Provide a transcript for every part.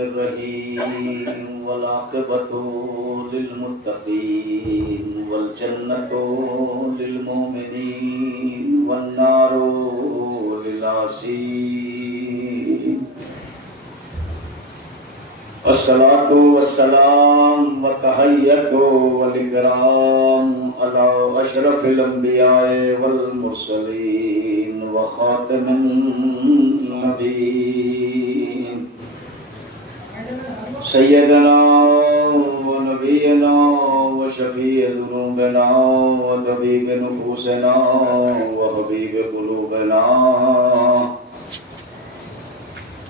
الرحيم والعاقبة للمتقين والجنة للمؤمنين والنار للعاصين الصلاة والسلام والتحية والإكرام على أشرف الأنبياء والمرسلين وخاتم النبيين سيدنا ونبينا وشفيع ذنوبنا وطبيب نفوسنا وحبيب قلوبنا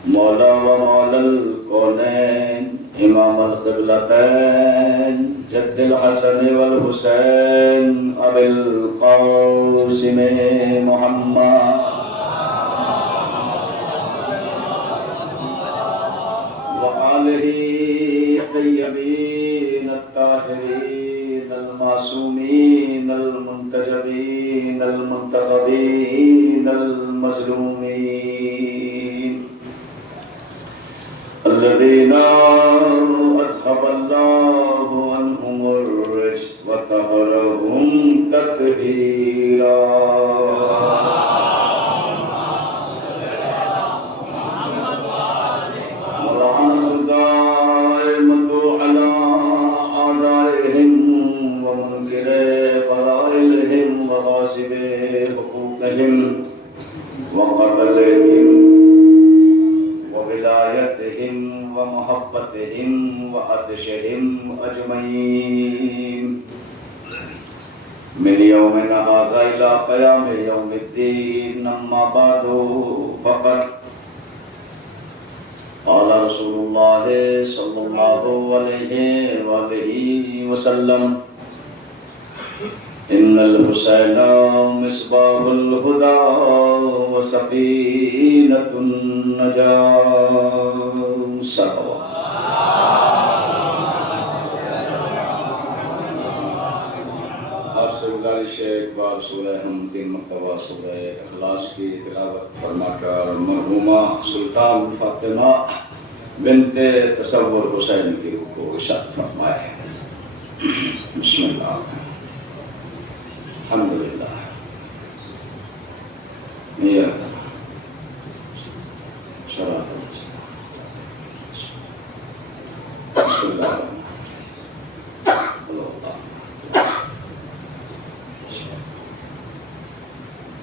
مولا ومولا الكونين امام القبلتين جد الحسن والحسين ابي القاسم محمد وآله الطيبين الطاهرين المعصومين المنتجبين المنتخبين المظلومين الذين أذهب الله عنهم الرجس وطهرهم تطهيرا ولعنة دائمة على أعدائهم ومنكر فرائضهم وغاصب حقوقهم وقتلهم وولایتهم ومحبتهم وعطشهم أجمعين من يومنا هذا إلى قيام يوم الدين أما بعد فقد قال رسول الله صلى الله عليه وآله وسلم إن الحسين مصباح الهدى وسفينة النجاة سوا آپ سے گزارش ہے ایک بار سورہ ہم 3 مرتبہ سورہ اخلاص کی تلاوت فرما کر مرحومہ سلطان فاطمہ بنت تصور حسین کی روح کو ارشاد فرمائے. بسم اللہ الحمدللہ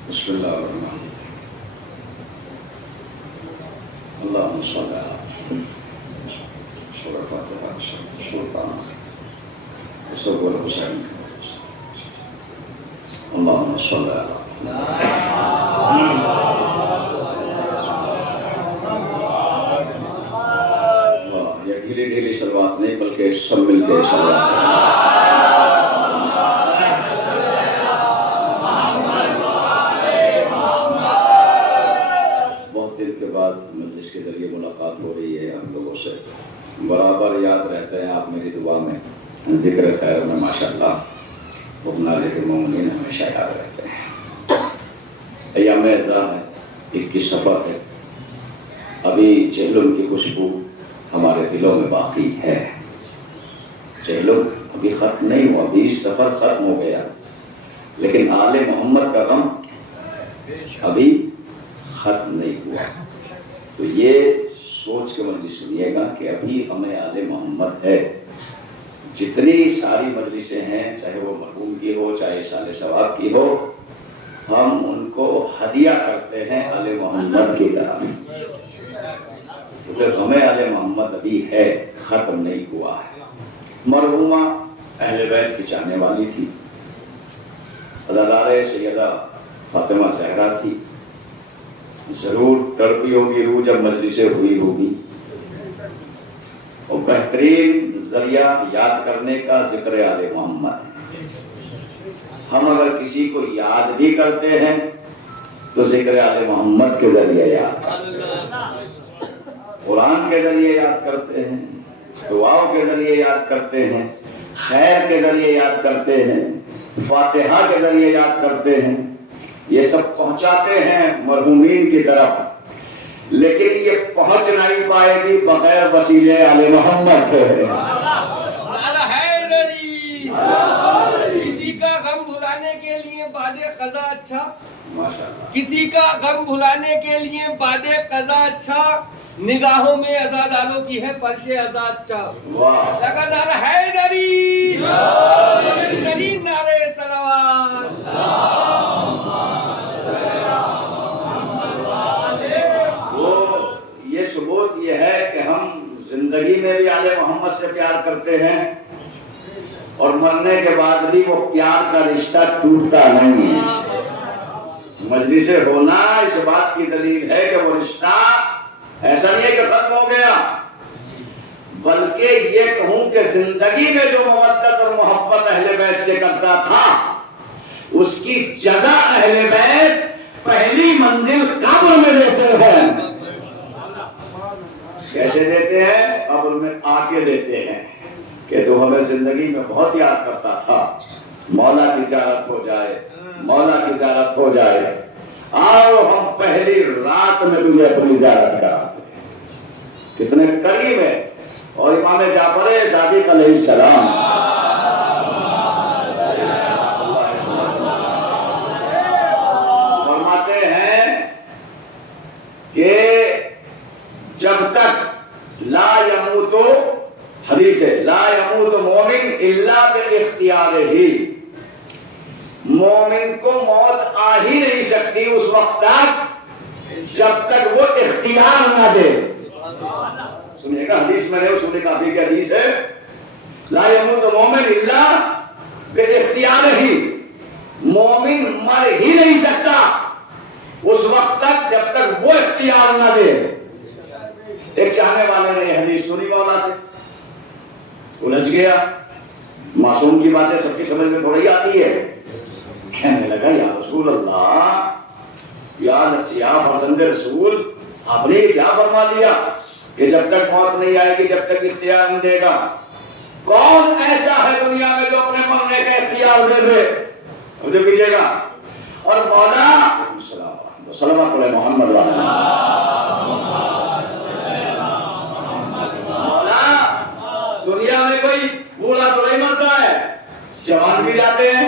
بسم اللہ الرحمن اللہم صلی علی سورہ فاتحہ سلطان تصور حسین اللہم صلی علی یہ ڈھیلی ڈھیلی سلوات نہیں بلکہ سب مل کے سلوات بہت دن کے بعد مجلس کے ذریعے ملاقات ہو رہی ہے ہم لوگوں سے. برابر یاد رہتے ہیں آپ میری دعا میں ذکر خیر میں ماشاءاللہ بھگنا لے کے مومنین ہمیشہ یاد رہتے ہیں. ایام اعزاء ہے 21 صفر ہے. ابھی چہلم کی خوشبو ہمارے دلوں میں باقی ہے. چہلم ابھی ختم نہیں ہوا, 20 صفر ختم ہو گیا, لیکن آل محمد کا غم ابھی ختم نہیں ہوا. تو یہ سوچ کے مجلس سنیے گا کہ ابھی ہمیں آل محمد ہے. جتنی ساری مجلسیں ہیں, چاہے وہ مرحوم کی ہو چاہے سال ثواب کی ہو, ہم ان کو ہدیہ کرتے ہیں آل محمد کی طرف, کیونکہ ہمیں آل محمد ابھی ہے, ختم نہیں ہوا ہے. مرحومہ اہل بیت کی چاہنے والی تھی, ادالارے سیدہ فاطمہ زہرا تھی. ضرور تڑپی ہوگی روح جب مجلسیں ہوئی ہوگی. اور بہترین ذریعہ یاد کرنے کا ذکر آل محمد. ہم اگر کسی کو یاد بھی کرتے ہیں تو ذکر آل محمد کے ذریعے یاد کرتے ہیں, قرآن کے ذریعے یاد کرتے ہیں, دعاؤں کے ذریعے یاد کرتے ہیں, خیر کے ذریعے یاد کرتے ہیں, فاتحہ کے ذریعے یاد کرتے ہیں. یہ سب پہنچاتے ہیں مرحومین کی طرف. لیکن یہ پہنچ نہیں پائے گی بغیر وسیلے آل محمد کے۔ کسی کا غم بھلانے کے لیے بعد قضا اچھا، ماشاءاللہ، کسی کا غم بھلانے کے لیے بعد قضا اچھا، نگاہوں میں عزا ڈالو کی ہے فرش عزا اچھا۔ واہ، لگا نعرہ حیدری، ترین نعرہ صلوات۔ وہ یہ ثبوت یہ ہے کہ ہم زندگی میں بھی آل محمد سے پیار کرتے ہیں اور مرنے کے بعد بھی وہ پیار کا رشتہ ٹوٹتا نہیں ہے۔ مجلس ہونا اس بات کی دلیل ہے کہ وہ رشتہ ایسا نہیں ہے کہ ختم ہو گیا، بلکہ یہ کہوں کہ زندگی میں جو مودت اور محبت اہل بیت سے کرتا تھا اس کی جزا اہل بیت پہلی منزل قبر میں دیتے ہیں۔ کیسے دیتے ہیں؟ قبر میں آ کے دیتے ہیں کہ تو ہمیں زندگی میں بہت یاد کرتا تھا، مولا کی زیارت ہو جائے، مولا کی زیارت ہو جائے، آؤ ہم پہلی رات میں تجھے اپنی زیارت کراتے ہیں۔ کتنے قریب ہے۔ اور امام جعفر صادق علیہ السلام فرماتے ہیں کہ جب تک لا یموت، حدیث ہے لا یموت مومن الا باختیارہ، مومن کو موت آ ہی نہیں سکتی اس وقت تک جب تک وہ اختیار نہ دے۔ سنیے گا حدیث میں نے اصول کافی کی حدیث ہے، لا یموت مومن الا باختیارہ، مومن مر ہی نہیں سکتا اس وقت تک جب تک وہ اختیار نہ دے۔ ایک چاہنے والے نے یہ حدیث سنی مولا سے، الجھ گیا، معصوم کی باتیں سب کی سمجھ میں تھوڑی آتی ہے، کہنے لگا یا رسول اللہ، یا فرزند رسول، آپ نے کیا فرما دیا کہ جب تک موت نہیں آئے گی جب تک اختیار نہیں دے گا؟ کون ایسا ہے دنیا میں جو اپنے مرنے کا اختیار دے دے؟ مجھے کیجیے گا۔ اور مولا صلوات علی محمد دنیا میں کوئی بوڑھا تو نہیں مرتا ہے، جوان بھی جاتے ہیں،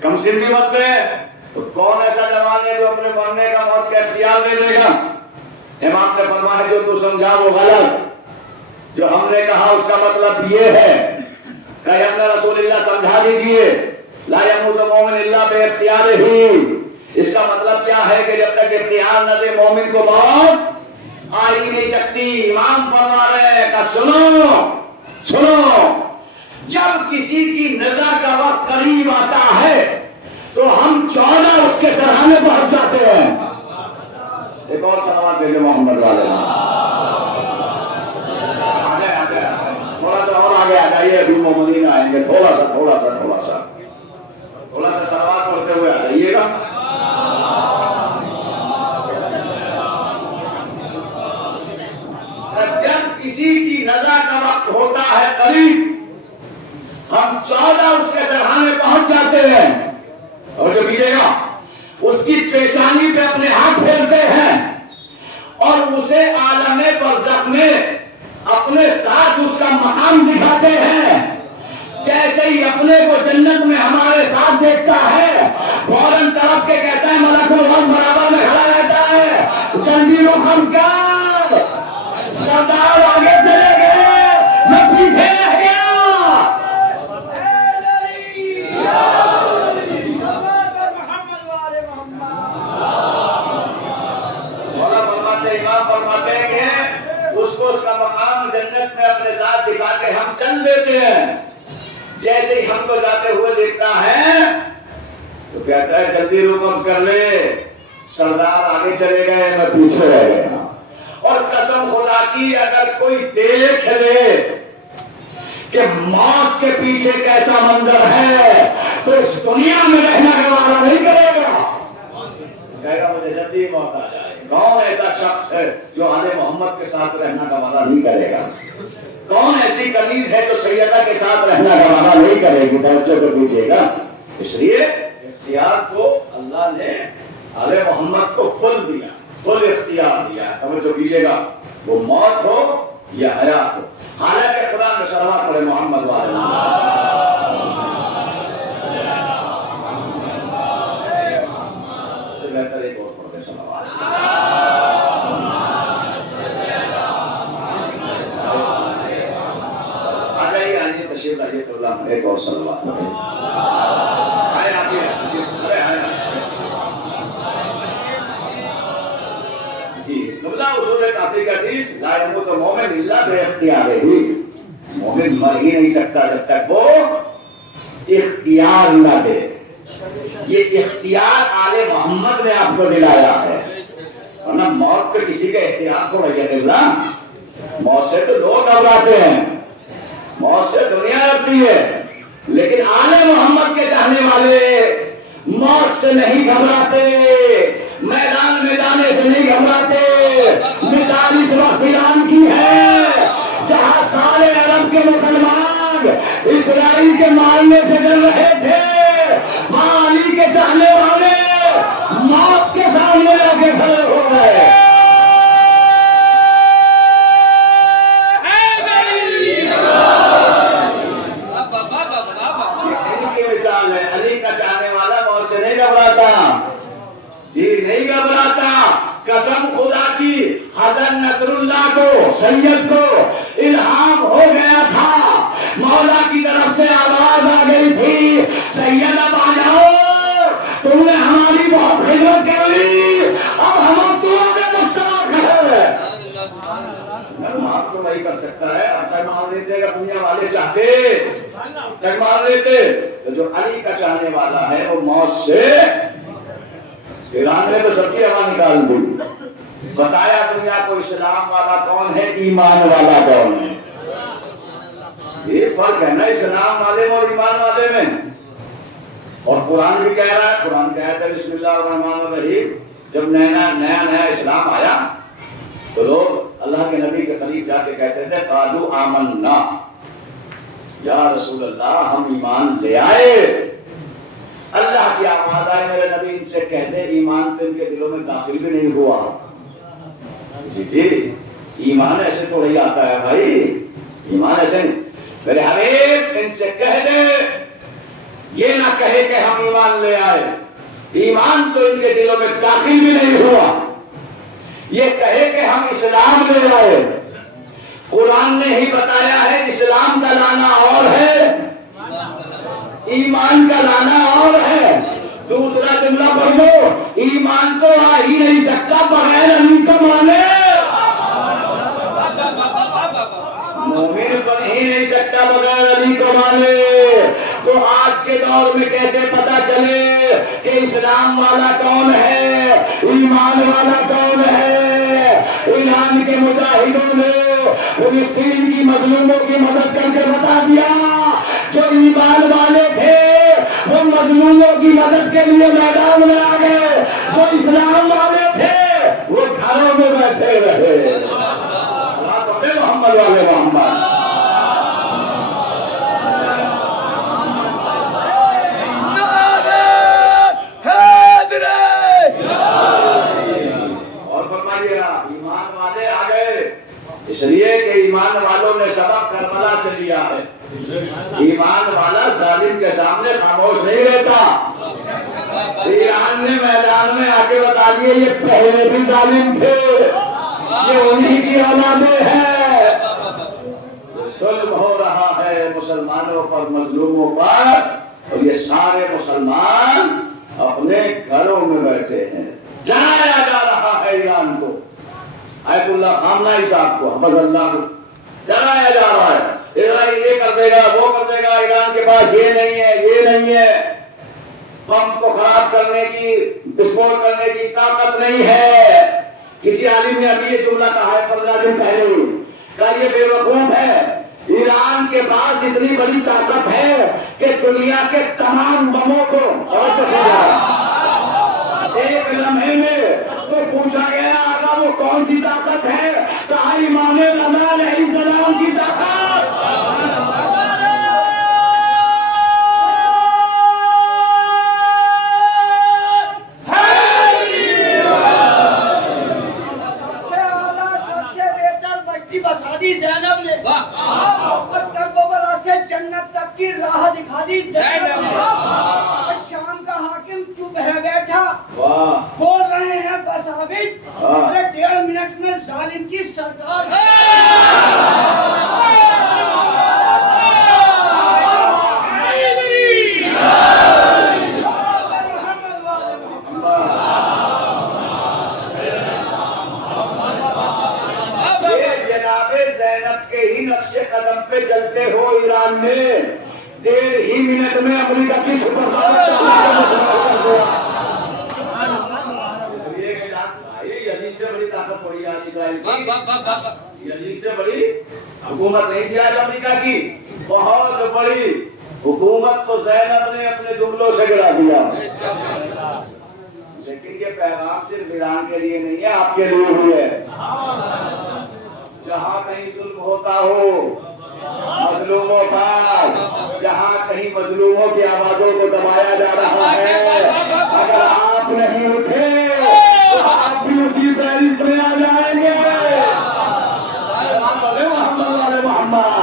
کم سن بھی مرتے ہیں، تو کون ایسا جوان ہے جو اپنے مرنے کا موت کا اختیار دے دے گا؟ امام نے فرمایا جو تو سمجھا وہ غلط، جو ہم نے کہا اس کا مطلب یہ ہے کہ ہم نے رسول اللہ سمجھا دیجئے لا یموت مومن الا باختیارہ، اس کا مطلب کیا ہے کہ جب تک اختیار نہ دے مومن کو موت آ ہی نہیں سکتی۔ امام فرما رہے ہیں کہ سنو، جب کسی کی نزا کا وقت قریب آتا ہے تو ہم 14 اس کے سرحانے پہنچ جاتے ہیں۔ ایک اور سلوات بھیجو محمد والے، تھوڑا سا اور آگے آ جائیے، ابھی محمدین آئیں گے، تھوڑا سا سلوات پڑھتے ہوئے آ جائیے گا۔ جب کسی کی نزا کا وقت ہوتا ہے قریب، ہم 14 اس کے سرحانے پہنچ جاتے ہیں، اور جو پیجیے گا اس کی پیشانی پہ اپنے ہاتھ پھیرتے ہیں اور اسے عالم برزخ میں اپنے ساتھ اس کا مقام دکھاتے ہیں۔ جیسے ہی اپنے کو جنت میں ہمارے ساتھ دیکھتا ہے فوراً طرف کے کہتا ہے ملک الموت برابر میں کھڑا رہتا ہے، چندی و خمسگار، سردار آگے چلے گئے، میں پیچھے رہ گیا۔ فرماتے ہیں کہ اس کو اس کا مقام جنت میں اپنے ساتھ دکھا کے ہم چل دیتے ہیں۔ جیسے ہی ہم کو جاتے ہوئے دیکھتا ہے تو کہتا ہے جلدی رکم کر لے، سردار آگے چلے گئے، میں پیچھے رہ گیا۔ اور قسم خدا کی اگر کوئی دیکھ لے کہ موت کے پیچھے کیسا منظر ہے تو اس دنیا میں رہنا گوارا نہیں کرے گا، کہے گا مجھے جلدی موت آ جائے۔ کون ایسا شخص ہے جو آل محمد کے ساتھ رہنا گوارا نہیں کرے گا؟ کون ایسی کنیز ہے جو سیدہ کے ساتھ رہنا گوارا نہیں کرے گی؟ توجہ کو پوچھے گا۔ اس لیے اختیار کو اللہ نے آل محمد کو کھول دیا۔ خود اختیار دیا ہے. توجہ کیجیے گا, وہ موت ہو یا حیات ہو. حالانکہ قرآن میں صلوات پڑھے محمد والے سے بہتر ایک اور پڑھے صلوات. آ جائیے, آئیے, تشریف لائیے, تو اللہ ایک اور صلوات پڑھے. آئے آئیے, تشریف لائیے, آئے. اللہ اصول کافی کا حدیث لا يموت المؤمن الا باختیارہ. مومن مر ہی نہیں سکتا جب تک وہ اختیار نہ دے. یہ اختیار آل محمد نے آپ کو دلایا ہے, ورنہ موت پہ کسی کا اختیار تھوڑا ہے اللہ. موت سے تو لوگ گھبراتے ہیں, موت سے دنیا ڈرتی ہے, لیکن آل محمد کے چاہنے والے موت سے نہیں گھبراتے, میدان میں جانے سے نہیں گھبراتے. مثال اس وقت ایران کی ہے جہاں سارے عرب کے مسلمان اسرائیل کے مارنے سے ڈر رہے تھے, وہاں علی کے چاہنے والے موت کے سامنے آ کے کھڑے ہو گئے. مثال ہے, علی کا چاہنے والا موت سے نہیں گھبراتا, جی نہیں گھبراتا. قسم خدا کی, حسن نصر اللہ کو, سید کو الہام ہو گیا تھا, مولا کی طرف سے آواز آ گئی تھی, سید اب آ جاؤ, تم نے ہماری بہت خدمت کر لی, اب ہم تمہارے مستحق ہیں. آپ تو نہیں کر سکتا ہے, اب تک مان لیتے اگر دنیا والے چاہتے تک مان لیتے. جو علی کا چاہنے والا ہے وہ موت سے, ایران نے تو سب کی ہوا نکال دی, بتایا دنیا کو اسلام والا کون ہے, ایمان والا کون ہے. یہ فرق ہے نا اسلام والے میں اور ایمان والے میں. اور قرآن بھی کہہ رہا ہے, قرآن کہتا ہے بسم اللہ الرحمن الرحیم. جب نیا اسلام آیا تو لوگ اللہ کے نبی کے قریب جا کے کہتے تھے قالوا آمنا, یا رسول اللہ ہم ایمان لے آئے. اللہ کی آواز آئے میرے نبی ان سے کہہ دے ایمان تو ان کے دلوں میں داخل بھی نہیں ہوا. جی ایمان ایسے تو نہیں آتا ہے بھائی, ایمان ایسے میرے حبیب ان سے کہہ دے, یہ نہ کہے کہ ہم ایمان لے آئے, ایمان تو ان کے دلوں میں داخل بھی نہیں ہوا, یہ کہے کہ ہم اسلام لے آئے. قرآن نے ہی بتایا ہے اسلام کا لانا اور ہے, ایمان کا لانا اور ہے. دوسرا جملہ پڑھ دو, ایمان تو آ ہی نہیں سکتا بغیر علی کا مانے, مومن بن ہی نہیں سکتا بغیر علی کو مانے. تو آج کے دور میں کیسے پتا چلے کہ اسلام والا کون ہے, ایمان والا کون ہے. ایران کے مجاہدوں نے فلسطین کی مظلوموں کی مدد کر کے بتا دیا, جو ایمان والے تھے وہ مظلوموں کی مدد کے لیے میدان میں آ گئے, جو اسلام والے تھے وہ گھروں میں بیٹھے رہے. محمد والے محمد اور فرمائیے ایمان والے آ گئے, اس لیے کہ ایمان والوں نے سبق کربلا سے لیا ہے. ایمان والا ظالم کے سامنے خاموش نہیں رہتا. ایران نے میدان میں آ کے بتا دیے یہ پہلے بھی ظالم تھے, یہ انہی کی اولادیں ہیں. ظلم ہو رہا ہے مسلمانوں پر, مظلوموں پر, اور یہ سارے مسلمان اپنے گھروں میں بیٹھے ہیں. جلایا جا رہا ہے ایران کو, آیت اللہ خامنہ صاحب کو حفظ اللہ کو جلایا جا رہا ہے. ایران یہ کر دے گا, وہ کر دے گا, ایران کے پاس یہ نہیں ہے, یہ نہیں ہے, بم کو خراب کرنے کی, وسفوٹ کرنے کی طاقت نہیں ہے. کسی عالم نے ابھی یہ جملہ کہا ہے 15 دن پہلے, کہا یہ بے وقوف ہے. ایران کے پاس اتنی بڑی طاقت ہے کہ دنیا کے تمام بموں کو ایک لمحے میں تو پوچھا گیا آقا وہ کون سی طاقت ہے, کہا امام رضا علیہ السلام کی طاقت. بستی بسا دی زینب نے، اور کربلا سے جنت تک کی راہ دکھا دی زینب نے، اور شام کا حاکم چپ ہے بیٹھا، بول رہے ہیں بس عابد، ارے 1.5 منٹ میں ظالم کی سرکار نقش قدم پہ چلتے ہو ایران میں 1.5 ہی منٹ میں امریکہ کی سپر یزید سے بڑی طاقت ہوئی آج اسرائیل کی، یزید سے بڑی حکومت نہیں تھی آج امریکہ کی، بہت بڑی حکومت کو زینب نے اپنے جملوں سے گرا دیا۔ لیکن یہ پیغام صرف ایران کے لیے نہیں ہے، آپ کے لیے بھی ہے۔ جہاں کہیں ظلم ہوتا ہو مظلوموں پر، جہاں کہیں مظلوموں کی آوازوں کو دبایا جا رہا ہے، اگر آپ نہیں اٹھے تو آپ بھی اسی فہرست میں آ جائیں گے۔ محمد محمد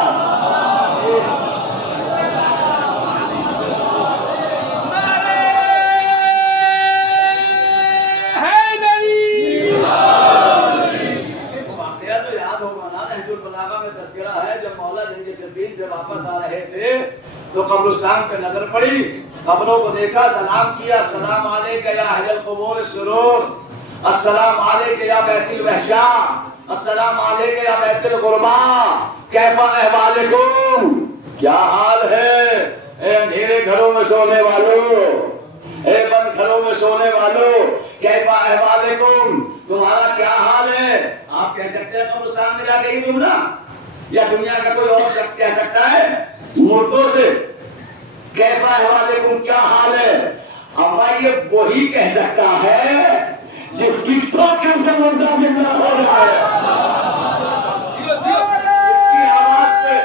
سے واپس آ رہے تھے تو قبرستان پہ نظر پڑی، قبروں کو دیکھا، سلام کیا، السلام علیک یا اہل القبور السرور، السلام علیک یا بیت الوحشا، السلام علیک یا بیت الغربا، کیف احوالکم، کیا حال ہے اے اندھیرے گھروں میں سونے والوں، اے بند گھروں میں سونے والوں، کیف احوالکم، تمہارا کیا حال ہے؟ آپ کہہ سکتے ہیں قبرستان میں جا کے ہی جملہ، یا دنیا کا کوئی اور شخص کہہ سکتا ہے مردوں سے کیف احوالکم، کیا حال ہے؟ اما یہ وہی کہہ سکتا ہے جس کی ٹھوکر سے مردہ زندہ ہو رہا ہے، اس کی آواز پہ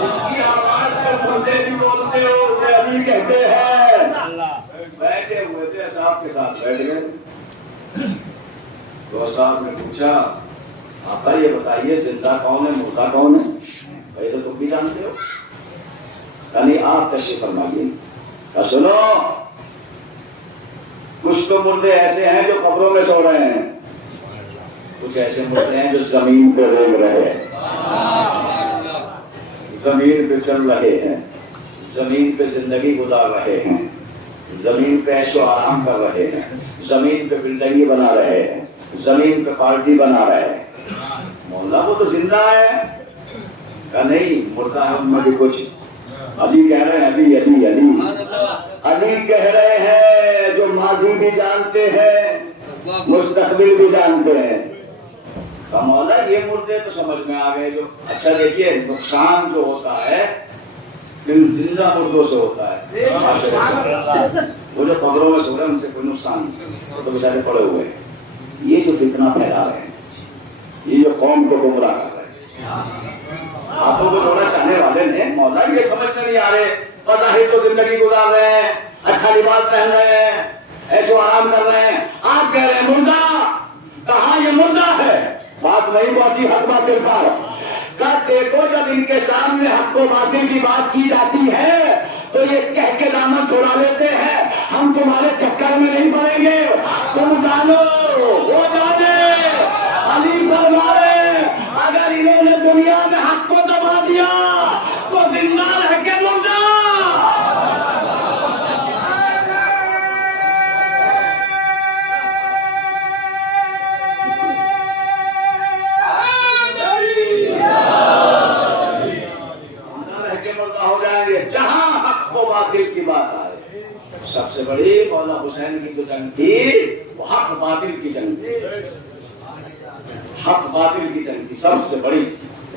جس کی آواز پہ مردے بھی بولتے ہو اسے ابھی کہتے ہیں۔ بیٹھے ہوئے تھے صاحب کے ساتھ بیٹھ گئے تو صاحب نے پوچھا آقا یہ بتائیے زندہ کون ہے مردہ کون ہے؟ بھائی تو تم بھی جانتے ہو، یعنی آپ تشریف فرمائیے۔ سنو کچھ تو مردے ایسے ہیں جو قبروں میں سو رہے ہیں، کچھ ایسے مردے ہیں جو زمین پہ رینگ رہے ہیں، زمین پہ چل رہے ہیں، زمین پہ زندگی گزار رہے ہیں، زمین پہ عیش و آرام کر رہے ہیں، زمین پہ بلڈنگیں بنا رہے ہیں، زمین پہ پارٹی بنا رہے ہیں۔ مولا وہ تو زندہ ہے، کہا نہیں مردہ ہے ان میں بھی کچھ۔ علی کہہ رہے ہیں علی علی علی علی کہہ رہے ہیں جو ماضی بھی جانتے ہیں مستقبل بھی جانتے ہیں۔ کہا مولا یہ مردے تو سمجھ میں آ گئے جو اچھا دیکھیے نقصان جو ہوتا ہے ان زندہ مردوں سے ہوتا ہے، وہ جو قبروں میں سو رہے ہیں ان سے کوئی نقصان نہیں، وہ تو بیچارے پڑے ہوئے ہیں۔ یہ جو فتنہ پھیلا رہے ہیں، یہ جو قوم کو گمراہ کر رہے ہیں، ہاتھوں کو جوڑنا چاہنے والے نے مولا یہ سمجھ میں نہیں آ رہے، بظاہر تو زندگی گزار رہے ہیں، اچھا لباس پہن رہے ہیں، ایسے آرام کر رہے ہیں، آپ کہہ رہے ہیں مردہ، کہاں یہ مردہ ہے؟ بات نہیں پہنچی حق باطل پر۔ کہا دیکھو جب ان کے سامنے حق و باطل کی بات کی جاتی ہے تو یہ کہہ کے دامن چھوڑا لیتے ہیں ہم تمہارے چکر میں نہیں پڑیں گے، تم جانو وہ جانے۔ علی فرما رہے اگر انہوں نے دنیا میں حق کو دبا دیا تو زندہ رہ کے مردہ۔ جہاں حق و باطل کی بات آئے، سب سے بڑی مولا حسین کی جو جنگ تھی وہ حق باطل کی جنگ تھی، حق باطل کی جنگ تھی، سب سے بڑی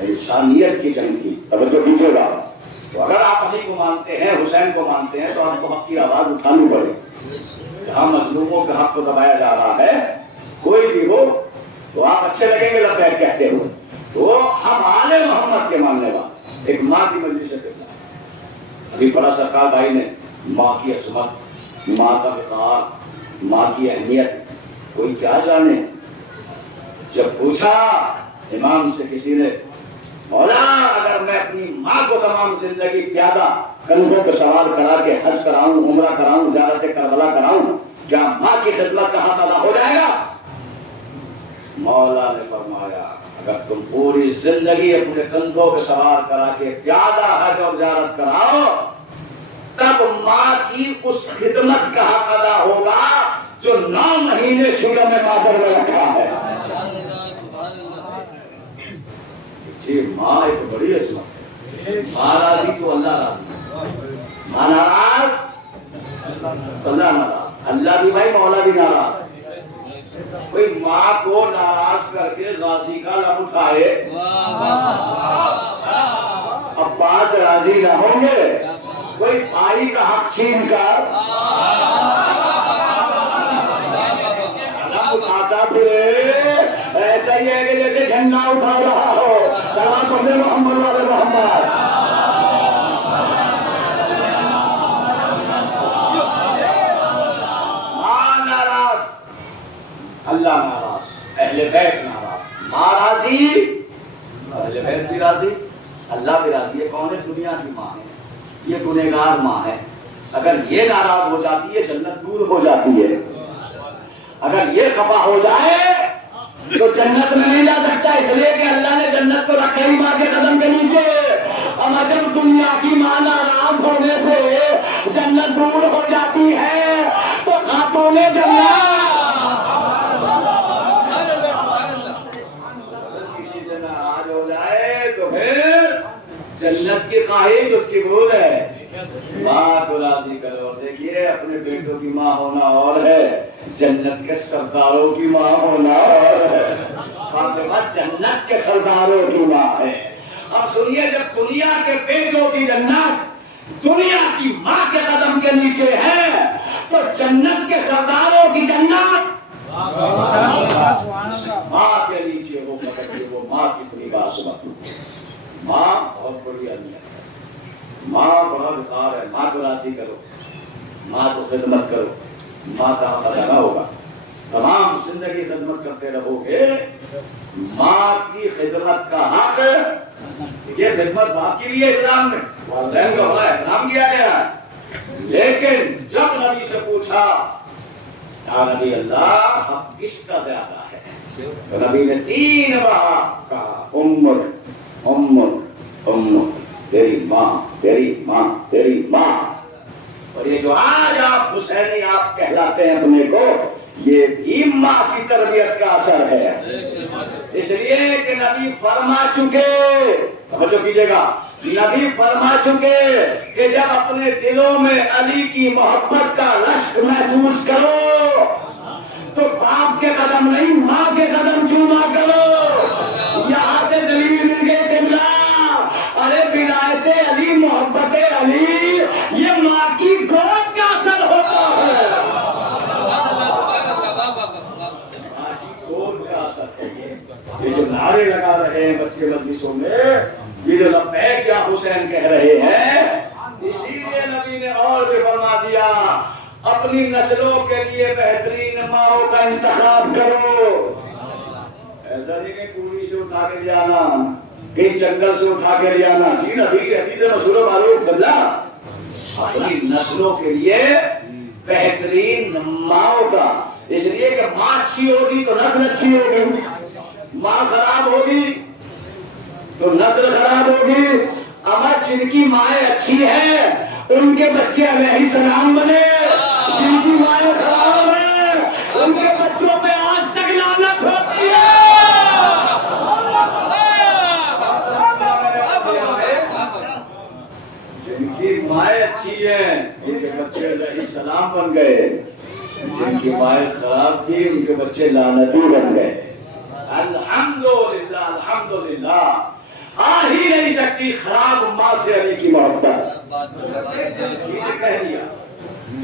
انسانیت کی جنگ تھی۔ توجہ کیجیے گا، تو اگر آپ علی کو مانتے ہیں حسین کو مانتے ہیں تو آپ کو حق کی آواز اٹھانی پڑے۔ جہاں مظلوموں کے حق کو دبایا جا رہا ہے کوئی بھی ہو تو آپ اچھے لگیں گے لبیک کہتے ہوئے، تو ہم آل محمد کے ماننے والے ایک ماں کی مجلس سے ابھی بڑا سرکار بھائی نے ماں کی عصمت، ماں کا وقار، ماں کی اہمیت کوئی کیا جانے۔ جب پوچھا امام سے کسی نے، مولا اگر میں اپنی ماں کو تمام زندگی پیادہ کندھوں پہ سوار کرا کے حج کراؤں، عمرہ کراؤں، زیارت کربلا کراؤں، کیا ماں کی خدمت کا حق ادا ہو جائے گا؟ مولا نے فرمایا اگر تم پوری زندگی اپنے کندھوں پہ سوار کرا کے پیادہ حج اور زیارت کراؤ، تب ماں کی اس خدمت کا حق ادا ہوگا جو 9 مہینے شکم مادر میں رکھا ہے۔ یہ ماں ایک بڑی عظمت ہے۔ ماں راضی تو اللہ راضی، ماں ناراض اللہ ناراض، اللہ بھی بھائی مولا بھی ناراض۔ کوئی ماں کو ناراض کر کے راضی کا لب اٹھائے، عباس راضی نہ ہوں گے۔ کوئی بھائی کا حق چھین کر لب اٹھاتا پھرے، ایسا ہی ہے کہ جیسے جھنڈا اٹھا رہا ہو۔ سلام پڑھے محمد والے محمد۔ ماں ناراض، اللہ ناراض، اہل بیت ناراض، ماں راضی، اہل بیت بھی راضی، اللہ بھی راضی۔ یہ کون ہے؟ دنیا کی ماں ہے، یہ گنہگار ماں ہے۔ اگر یہ ناراض ہو جاتی ہے جنت دور ہو جاتی ہے، اگر یہ خفا ہو جائے تو جنت میں نہیں جا سکتا، اس لیے کہ اللہ نے جنت کو رکھا ہی ماں کے قدم کے نیچے۔ اور جب دنیا کی ماں ناراض ہونے سے جنت دور ہو جاتی ہے تو خاتون جنت کسی سے ناراض ہو جائے تو پھر جنت کی خواہش اس کی بھول ہے۔ ماں کو راضی کرو۔ دیکھیے اپنے بیٹوں کی ماں ہونا اور ہے، جنت کے سرداروں کی ماں ہونا اور ہے۔ فاطمہ جنت کے سرداروں کی ماں ہے۔ اب سنیے، جب دنیا کے بیٹوں کی جنت دنیا کی ماں کے قدم کے نیچے ہے تو جنت کے سرداروں کی جنت ماں کے نیچے ہو سکتی۔ وہ ماں کی بڑی عظمت، ماں بہت بڑی اہمیت ہے، ماں بڑا وقار ہے۔ ماں کو راضی کرو، ماں کو خدمت کرو، ماں کا حق ادا نہ ہوگا۔ تمام زندگی خدمت کرتے رہو گے، ماں کی خدمت کا حق، یہ خدمت باپ کے لیے اسلام میں والدین کا بڑا احترام کیا گیا ہے۔ لیکن جب نبی سے پوچھا یا نبی اللہ حق کس کا زیادہ ہے، تو نبی نے 3 بار کہا امک امک امک، تیری ماں تیری ماں تیری ماں۔ اور یہ جو آج آپ حسینی آپ کہلاتے ہیں اپنے کو، یہ بھی ماں کی تربیت کا اثر ہے۔ اس لیے کہ نبی فرما چکے، توجہ کیجیے گا، نبی فرما چکے کہ جب اپنے دلوں میں علی کی محبت کا رشک محسوس کرو تو باپ کے قدم نہیں ماں کے قدم چوما کرو۔ یہاں سے دلیل مل گئی قبلہ، ارے ولایت علی، محبت علی، یہ ماں کی گود کا اثر ہوتا ہے۔ ماں کی گود کا اثر ہے۔ یہ جو نعرے لگا رہے ہیں بچے مجلسوں میں، یہ جو لبیک یا حسین کہہ رہے ہیں، اسی لیے نبی نے اور بھی فرما دیا اپنی نسلوں کے لیے بہترین ماؤں کا انتخاب کرو۔ ایسا نہیں کہ کوئی سے اٹھا کے لے آنا، کہیں جنگل سے اٹھا کے لے آنا۔ جی نبی کی حدیث مشہور معروف اللہ، اپنی نسلوں کے لیے بہترین ماؤں کا، اس لیے کہ ماں اچھی ہوگی تو نسل اچھی ہوگی، ماں خراب ہوگی تو نسل خراب ہوگی۔ اگر جن کی مائیں اچھی ہیں ان کے بچے علیہ السلام بنے، جن کی مائیں خراب ہیں ان کے بچوں پہ آج تک لعنت ہوتی ہے۔ جن کی مائیں اچھی ہیں ان کے بچے علیہ السلام بن گئے، جن کی مائیں خراب تھی ان کے بچے لعنتی بن گئے۔ الحمدللہ الحمدللہ، آ ہی نہیں سکتی خراب ماں سے علی کی محبت۔ کہہ دیا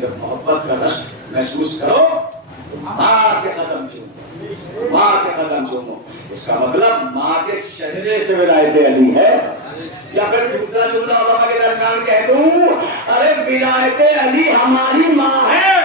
جب محبت کا رشک محسوس کرو ماں کے قدم چومو، ماں کے قدم چومو۔ اس کا مطلب ماں کے شجرے سے ولایت علی ہے۔ یا پھر دوسرا جملہ علماء کے درمیان کہہ دوں، ارے ولایت علی ہماری ماں ہے،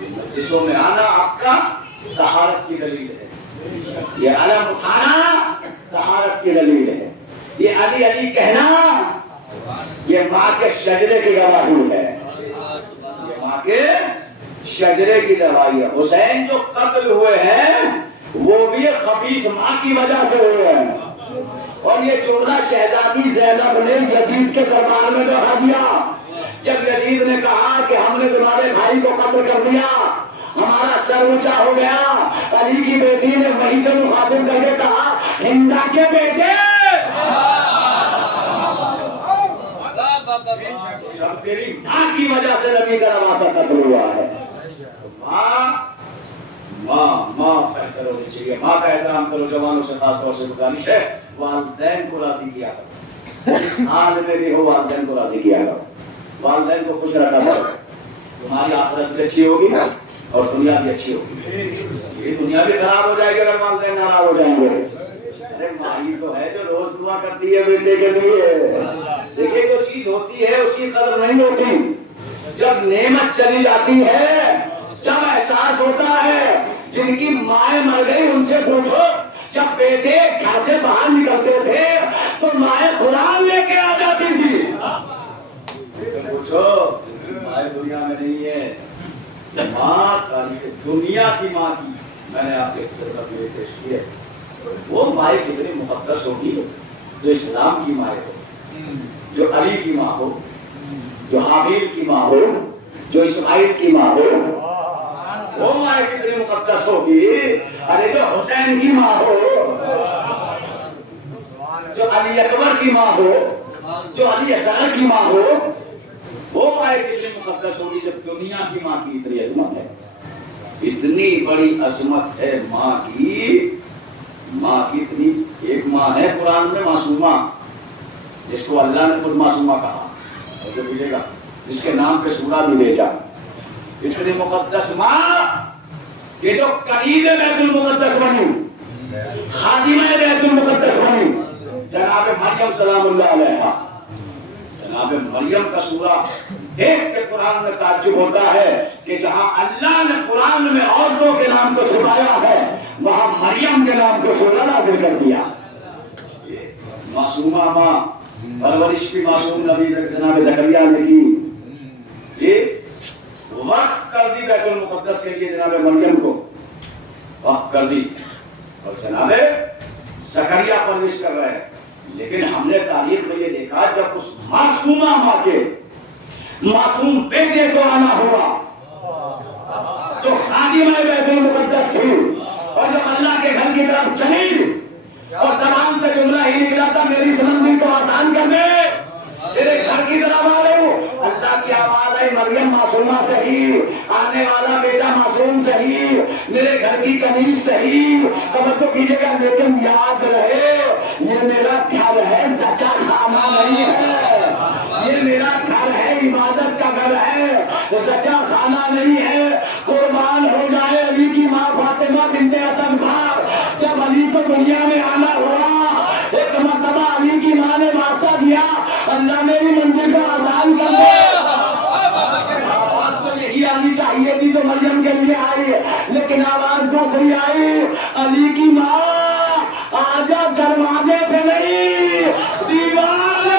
مجلسوں میں آنا آپ کا طہارت کی دلیل ہے، یہ علم اٹھانا طہارت کی دلیل ہے، یہ علی علی کہنا یہ ماں کے شجرے کی گواہی ہے، یہ ماں کے شجرے کی گواہی ہے۔ حسین جو قتل ہوئے ہیں وہ بھی خبیث ماں کی وجہ سے ہوئے ہیں، اور یہ جملہ شہزادی زینب نے یزید کے دربار میں دہرا دیا جب یزید نے کہا کہ ہم نے تمہارے بھائی کو قتل کر دیا، ہمارا سر اونچا ہو گیا۔ علی کی بیٹی نے وہیں سے مخاطب کر کے کہا ہندا کے بیٹے سب تیری ماں کی وجہ سے نبی کا نواسا قتل ہوا ہے۔ ماں بہتر ہونی چاہیے، ماں کا احترام کرو، جوانوں سے خاص طور سے گزارش ہے والدین کو راضی کیا کرو، اس حال میں بھی ہو والدین کو راضی کیا کرو، والدین کو خوش رکھا کرو، تمہاری آخرت بھی اچھی ہوگی اور دنیا بھی اچھی ہوگی۔ یہ دنیا بھی خراب ہو جائے گی اگر والدین ناراض ہو جائیں گے۔ ارے ماں تو ہے جو روز دعا کرتی ہے بیٹے کے لیے، دیکھیے جو چیز ہوتی ہے اس کی قدر نہیں ہوتی، جب نعمت چلی جاتی ہے جب احساس ہوتا ہے۔ جن کی مائیں مر گئی ان سے پوچھو جب بیٹے گھر سے باہر نکلتے تھے تو مائیں قرآن لے کے آ جاتی تھی، پوچھو مائیں دنیا میں نہیں ہے، ماں دنیا کی ماں کی میں نے آپ کے خدمت میں پیش کی ہے، وہ مائیں کتنی مقدس ہوگی جو اسلام کی مائیں ہو، جو علی کی ماں ہو، جو حابیل کی ماں ہو، جو اسماعیل کی ماں ہو، وہ ماں کتنی مقدس ہوگی۔ ارے جو حسین کی ماں ہو، جو علی اکبر کی ماں ہو، جو علی اصغر کی ماں ہو، وہ ماں کتنی مقدس ہوگی جب دنیا کی ماں کی اتنی عظمت ہے، اتنی بڑی عظمت ہے ماں کی۔ ماں کی اتنی ایک ماں ہے قرآن میں معصومہ، جس کو اللہ نے خود معصومہ کہا، اور جو ملے گا جس کے نام پہ سورہ بھی بھیجا، اتنی مقدس ماں کہ جو کنیز بیت المقدس بنی، خادمہ بیت المقدس بنی، جناب مریم سلام اللہ علیہا۔ جناب مریم کا سورہ دیکھ کے قرآن میں تعجب ہوتا ہے کہ جہاں اللہ نے قرآن میں عورتوں کے نام کو چھپایا ہے وہاں مریم کے نام کو سورہ نازل کر دیا۔ معصومہ ماں، پرورش کی معصوم نبی جناب زکریا نے کی، جی وقت کر دی بیت المقدس کے لیے جناب مریم کو وقت کر دی، اور جناب زکریا پرورش کر رہے ہیں۔ لیکن ہم نے تاریخ میں یہ دیکھا جب اس معصومہ ماں کے معصوم بیٹے کو آنا ہوا جو خادمہ بیت المقدس تھی، اور جب اللہ کے گھر کی طرف چلی اور زبان سے جملہ ہی نکلا تھا میری سنن کو آسان کر دے، تیرے گھر کی طرف آ رہے ہو، اللہ کی آواز آئی مریم معصومہ صحیح، آنے والا بیٹا معصوم صحیح، میرے گھر کی کنیز صحیح، توجہ کیجئے گا، لیکن یاد رہے یہ میرا گھر ہے، سچا خانہ نہیں ہے، یہ میرا گھر ہے، عبادت کا گھر ہے، سچا خانہ نہیں ہے۔ قربان ہو جائے علی کی ماں فاطمہ بنت اسد بار، جب علی کو دنیا میں آنا ہوا ایک مرتبہ علی کی ماں نے واسطہ دیا، اللہ میری منزل کا آسان کر دے۔ آواز تو یہی آنی چاہیے تھی جو مریم کے لیے آئی، لیکن آواز دوسری آئی، علی کی ماں آجا دروازے سے نہیں دیوار میں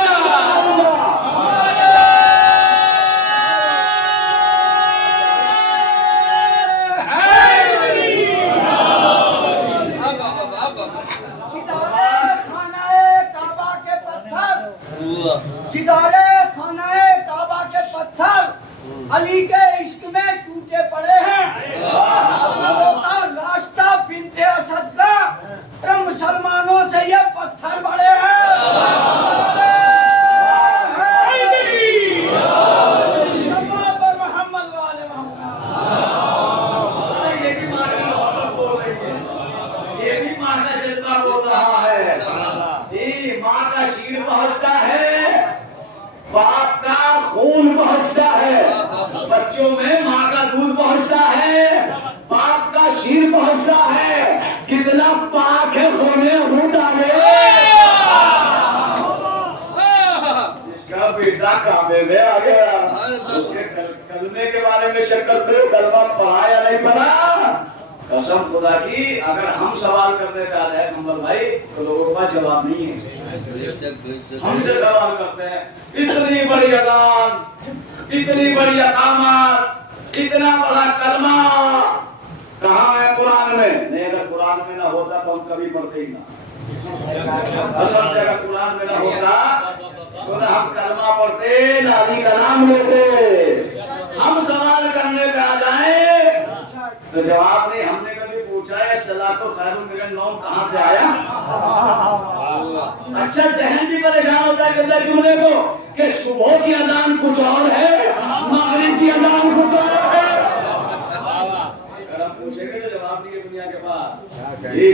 ستارے خانہ کعبہ کے پتھر علی کے عشق میں ٹوٹے پڑے ہیں، کا راستہ بنت اسد کا مسلمانوں سے یہ پتھر بڑے ہیں۔ محمد والے یہ بھی ماں کا محبت بول رہی ہے، یہ بھی ماں کا جذبہ بول رہا ہے، جی ماں کا شیر پہنچتا ہے، باپ کا خون پہنچتا ہے، بچوں میں ماں کا دودھ پہنچتا ہے، باپ کا شیر پہنچتا ہے، کتنا پاک ہے خونے ہونٹ آگے، جس کا بیٹا بیٹا کعبے میں آ گیا، اس کے کلمے کے بارے میں شک کرتے ہو، کلمہ پڑھا یا نہیں پڑھا؟ قسم خدا کی اگر ہم سوال کرنے پہ آ جائے نمبر بھائی تو لوگوں کا جواب نہیں ہے، ہم سے سوال کرتے ہیں اتنی بڑی اذان، اتنی بڑی اقامت، اتنا بڑا کلمہ کہاں ہے قرآن میں؟ نہیں، اگر قرآن میں نہ ہوتا تو ہم کبھی پڑھتے ہی نہ، قسم سے اگر قرآن میں نہ ہوتا تو نہ ہم کلمہ پڑھتے نہ علی کا نام لیتے۔ ہم سوال کرنے پہ آ جائیں تو جواب نہیں۔ ہم نے کبھی پوچھا ہے صلاۃ خیر من النوم کہاں سے آیا؟ اچھا ذہن بھی پریشان ہوتا ہے کہ جملے کو کہ صبح کی اذان کچھ اور ہے، مغرب کی اذان کچھ اور ہے۔ اگر ہم پوچھیں گے تو جواب نہیں ہے دنیا کے پاس۔ جی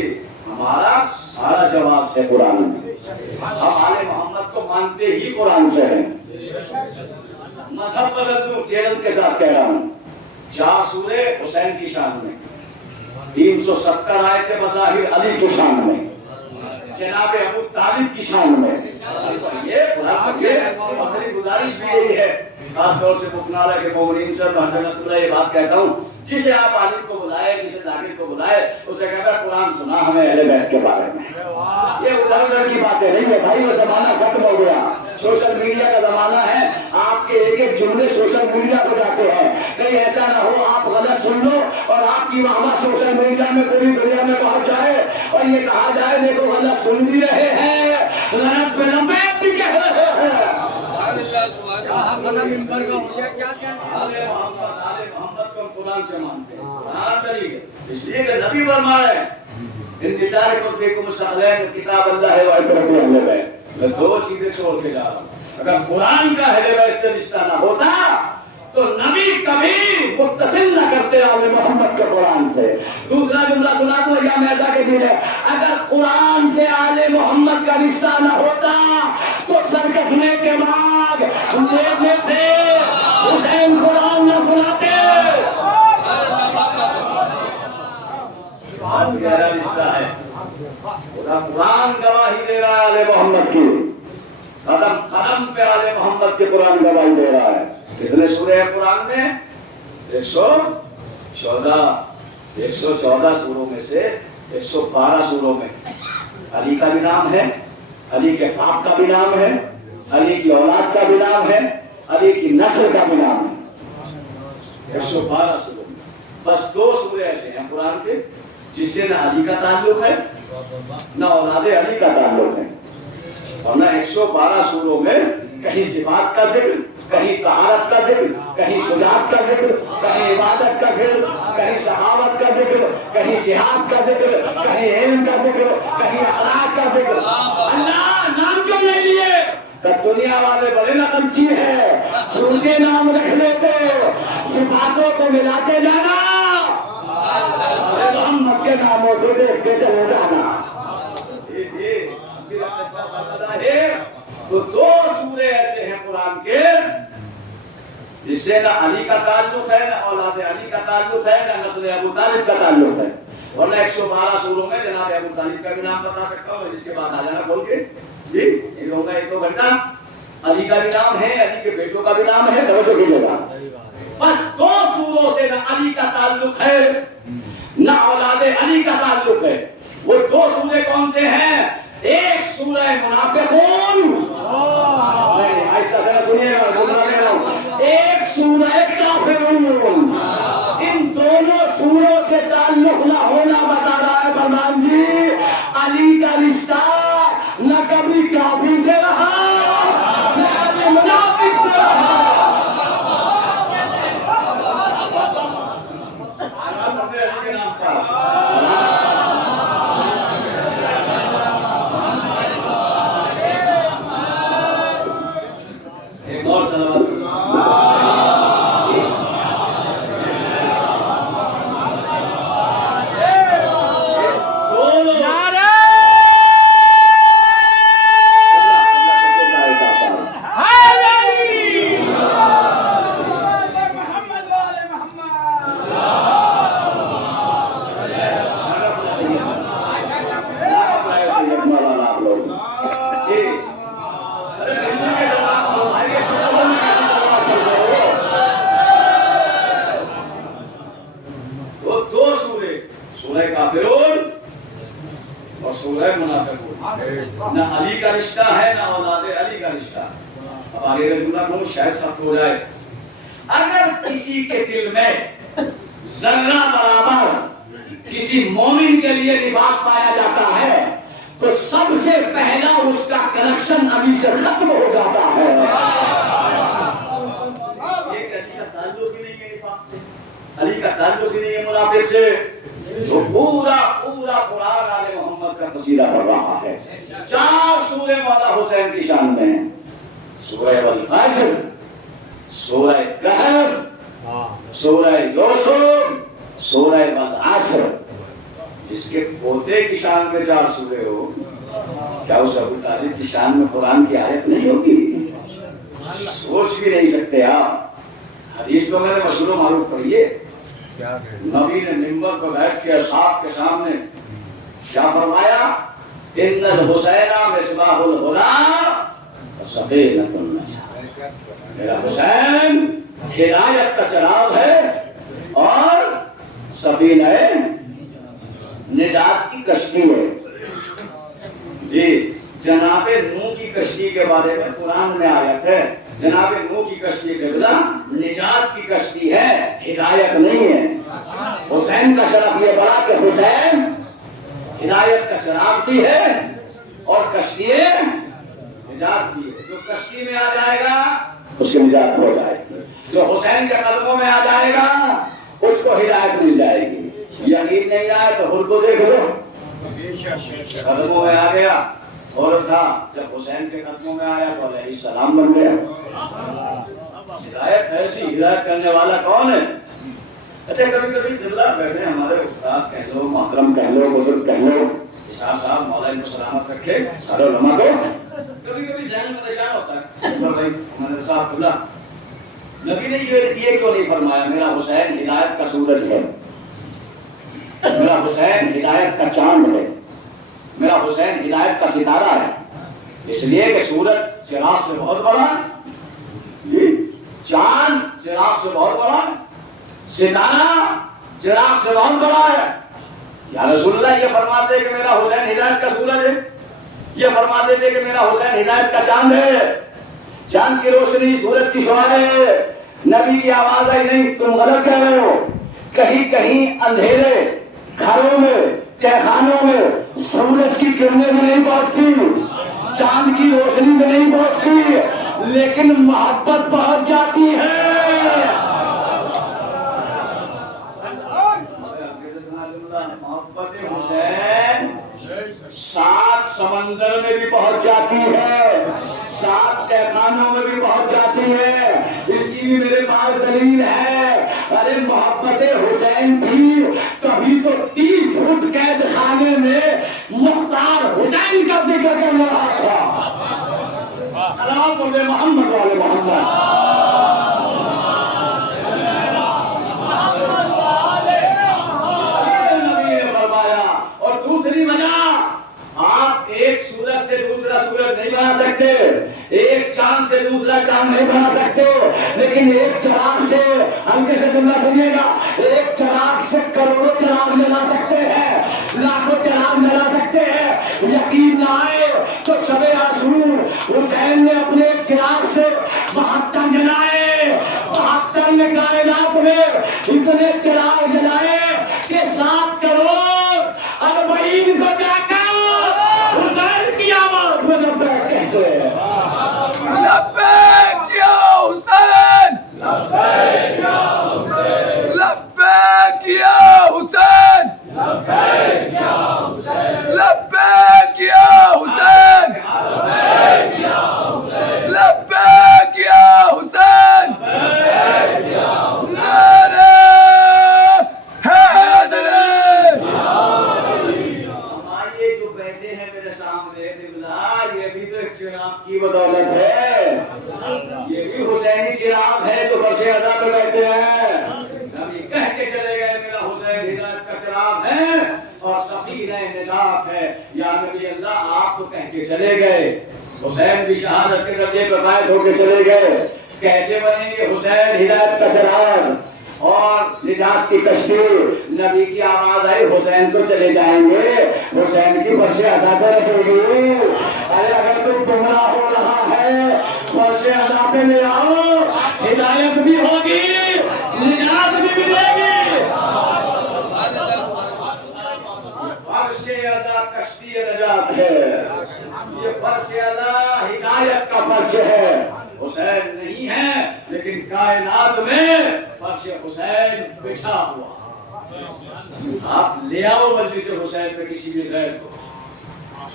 ہمارا سارا جواب ہے قرآن میں، ہم آل محمد کو مانتے ہی قرآن سے ہیں۔ مذہب بدل دوں، چیلنج کے ساتھ کہہ رہا ہوں، 4 سورے حسین کی شان میں، 370 آیتیں بظاہر علی کی شان میں، جناب ابو طالب کی شان میں۔ یہ ہماری گزارش بھی یہی ہے، خاص طور سے مکنارہ کے مومنین سے محمد اللہ یہ بات کہتا ہوں، جسے آپ عالم کو بلائے، جسے ذاکر کو بلائے، اسے کہتا ہے قرآن سنا ہمیں اہل بیت کے بارے میں۔ یہ ادھر ادھر کی باتیں نہیں ہے بھائی، وہ زمانہ ختم ہو گیا، سوشل میڈیا کا زمانہ ہے، آپ کے ایک ایک جملے سوشل میڈیا پہ جاتے ہیں، کہیں ایسا نہ ہو آپ غلط سن لو اور آپ کی واہ سوشل میڈیا میں پوری دنیا میں پہنچ جائے اور یہ کہا جائے دیکھو غلط سن بھی رہے ہیں، غلط پہ لبیک بھی کہہ رہے ہیں۔ محمد کو قرآن سے مانتے ہیں، قرآن طریقے، اس لیے کہ نبی فرمایا ہے ان نتارکم فیکم الثقلین کتاب اللہ و عبرت اہل بیت۔ میں 2 چیزیں چھوڑ کے جا رہا ہوں، اگر قرآن کا اہل بیت سے رشتہ نہ ہوتا تو نبی کبھی متصل نہ کرتے آل محمد کے قرآن سے۔ دوسرا جملہ سنا دوں یا میزا کے دن ہے، اگر قرآن سے آل محمد کا رشتہ نہ ہوتا تو سر کٹنے کے بعد نیزے سے حسین قرآن نہ سناتے۔ قرآن گہرا رشتہ ہے، قرآن گواہی دے رہا ہے آل محمد کی، قدم قدم پہ آل محمد کے قرآن گواہی دے رہا ہے۔ کتنے سورے ہیں قرآن میں؟ 114 سوروں میں سے 112 سوروں میں علی کا بھی نام ہے، علی کے باپ کا بھی نام ہے، علی کی اولاد کا بھی نام ہے، علی کی نسل کا بھی نام ہے۔ 112 سوروں میں بس 2 سورے ایسے ہیں قرآن کے جس سے نہ علی کا تعلق ہے نہ اولاد علی کا تعلق ہے، اور نہ 112 سوروں میں کہیں صفات کا ذکر، کہیں طہارت کا ذکر، کہیں شجاعت کا ذکر، کہیں عبادت کا ذکر، کہیں صحابت کا ذکر، کہیں جہاد کا ذکر، کہیں علم کا ذکر، کہیں اخلاق کا ذکر۔ اللہ نام کیوں نہیں لیے؟ کہ دنیا والے بڑے نقمچی ہیں، چھوٹے نام رکھ لیتے، صفاتوں کو ملاتے جانا، محمد کے ناموں کو دیکھتے چلے جانا۔ تو 2 سورے ایسے ہیں قرآن کے جس سے نہ علی کا تعلق ہے، نہ اولاد علی کا تعلق ہے، نہ نسل ابو طالب کا تعلق ہے، ورنہ 112 سوروں میں جناب ابو طالب کا بھی نام بتا سکتا ہوں، اس کے بعد آ جانا کھول کے جی یہ ہوگا 1-2 گھنٹہ۔ علی کا بھی نام ہے، علی کے بیٹوں کا بھی نام ہے، توجہ کیجیے گا۔ بس 2 سوروں سے نہ علی کا تعلق ہے نہ اولاد علی کا تعلق ہے۔ وہ 2 سورے کون سے ہیں؟ ایک سورہ منافقون، آہستہ سے سنیے گا، ایک سورہ کافرون۔ ان دونوں سوروں سے تعلق نہ ہونا بتا رہا ہے پردھان جی علی کا رشتہ نہ کبھی کافر سے رہا نہ کبھی منافق سے رہا۔ ایک اور سلام سورے، سورہ کافرون اور سورہ منافقون، نہ علی کا رشتہ ہے نہ اولاد علی کا رشتہ۔ اب آگے رجولہ کو شاید سخت ہو جائے، اگر کسی کے دل میں ذرہ برابر کسی مومن کے لیے نفاق پایا جاتا ہے تو سب سے پہلا اس کا کنیکشن علی سے ختم ہو جاتا ہے۔ یہ کہ علی کا تعلق ہی نہیں ہے نفاق سے، علی کا تعلق ہی نہیں ہے منافق سے، تو پورا قرآن آل محمد کا قصیدہ پڑھ رہا ہے۔ 4 سورے مولا حسین کی شان میں ہیں، سورہ والفجر، سورہ کہف، سورہ یوسف، سورہ والعصر۔ جس کے پوتے کی شان میں 4 سورے ہو، کیا اس ابو طالب کی شان میں قرآن کی آیت نہیں ہوگی؟ سوچ بھی نہیں سکتے آپ۔ حدیث تو میں نے مشہور و معروف پڑھی ہے، نبی نے منبر پر بیٹھ کے اصحاب کے سامنے کیا فرمایا؟ ان الحسین مصباح الہدی وسفینۃ النجاۃ، میرا حسین ہدایت کا چراغ ہے اور سفینہ نجات کی کشتی ہے۔ جی جناب نوح کی کشتی کے بارے میں قرآن میں آیت ہے، جناب نوح کی کشتی کے بجائے نجات کی کشتی ہے، ہدایت نہیں ہے۔ حسین کا شرف یہ بڑا کہ حسین ہدایت کا چراغ بھی ہے اور کشتی نجات بھی ہے۔ جو کشتی میں آ جائے گا اس کی نجات ہو جائے گی، جو حسین کے قدموں میں آ جائے گا اس کو ہدایت مل جائے گی۔ یقین نہیں آئے تو خود کو دیکھ لو، قدموں میں آ گیا اور تھا، جب حسین کے قدموں میں آیا تو علیہ السلام بن گیا۔ ہدایت ایسی، ہدایت کرنے والا کون ہے؟ اچھا کبھی کبھی جملہ بیٹھے ہمارے استاد کہہ لو، محترم کہہ لو، بزرگ کہہ لو، اسحاق صاحب مولا ان کو سلامت رکھے، سارے علماء کو کبھی کبھی ذہن میں پریشان ہوتا ہے بھائی ہمارے صاحب اللہ نبی نے یہ کیوں نہیں فرمایا میرا حسین ہدایت کا سورج ہے، میرا حسین ہدایت کا چاند ہے، میرا حسین ہدایت کا ستارہ ہے؟ اس لیے کہ سورج چراغ سے بہت بڑا ہے، جی چاند چراغ سے بہت بڑا ہے، ستارہ چراغ سے بہت بڑا ہے۔ یا رسول اللہ یہ فرماتے کہ میرا حسین ہدایت کا سورج ہے، یہ فرماتے تھے کہ میرا حسین ہدایت کا چاند ہے، چاند کی روشنی سورج کی شعاع ہے۔ نبی کی آواز آئی نہیں، تم غلط کہہ رہے ہو، کہیں کہیں اندھیرے گھروں میں تہخانوں میں سورج کی کرنیں بھی نہیں پہنچتی، چاند کی روشنی بھی نہیں پہنچتی، لیکن محبت پہنچ جاتی ہے۔ محبت حسین 7 سمندر میں بھی پہنچ جاتی ہے، 7 تہخانوں میں بھی پہنچ جاتی ہے۔ اس کی بھی میرے پاس دلیل ہے۔ ارے محبت حسین تھی تبھی تو 30 فٹ قید خانے میں مختار حسین کا ذکر کر رہا تھا۔ سلام پڑھے محمد والے محمد۔ دوسری وجہ، آپ ایک سورج سے دوسرا سورج نہیں بنا سکتے، ایک چاند سے دوسرا چاند نہیں بنا سکتے، لیکن ایک چراغ سے، ہم کیسے جملہ سنیے گا، ایک چراغ سے کروڑوں چراغ جلا سکتے ہیں، لاکھوں چراغ جلا سکتے ہیں۔ یقین نہ آئے تو شب عاشور حسین نے اپنے ایک چراغ سے 72 جلائے، 72 نے کائنات میں اتنے چراغ جلائے کہ 7 کروڑ 40 کو جا کر حسین کی آواز میں جب بیٹھے تھے لبیک یا حسین، لبیک یا حسین، لبیک یا حسین، لبیک یا حسین، لبیک یا حسین، لبیک یا حسین، لبیک یا حسین، لبیک یا حسین، یہ بھی تو ایک چراغ کی بدولت ہے، یہ بھی حسینی چراغ ہے جو فرش ادا پہ بیٹھے ہیں۔ نبی کہہ کے چلے گئے میرا حسین ہدایت کا چراغ ہے اور سفینہ نجات ہے۔ یا نبی اللہ آپ تو کہہ کے چلے گئے، حسین بھی شہادت کے درجے پر فائز ہو کے چلے گئے، کیسے بنیں گے حسین ہدایت کا چراغ؟ اور نجات کی کشتی. نبی کی آواز آئی حسین تو چلے جائیں گے, حسین کی فرش ادا رہے گی. ارے اگر کوئی گمراہ ہو رہا ہے فرش ادا پہ لے آؤ, ہدایت بھی ہوگی, نجات بھی ملے گی. فرش ادا کشتی نجات ہے, یہ فرش ادا ہدایت کا فرش ہے. حسین نہیں ہے لیکن کائنات میں فرش حسین بچھا ہوا. آپ لے آؤ مجلس حسین پہ کسی بھی غیر کو.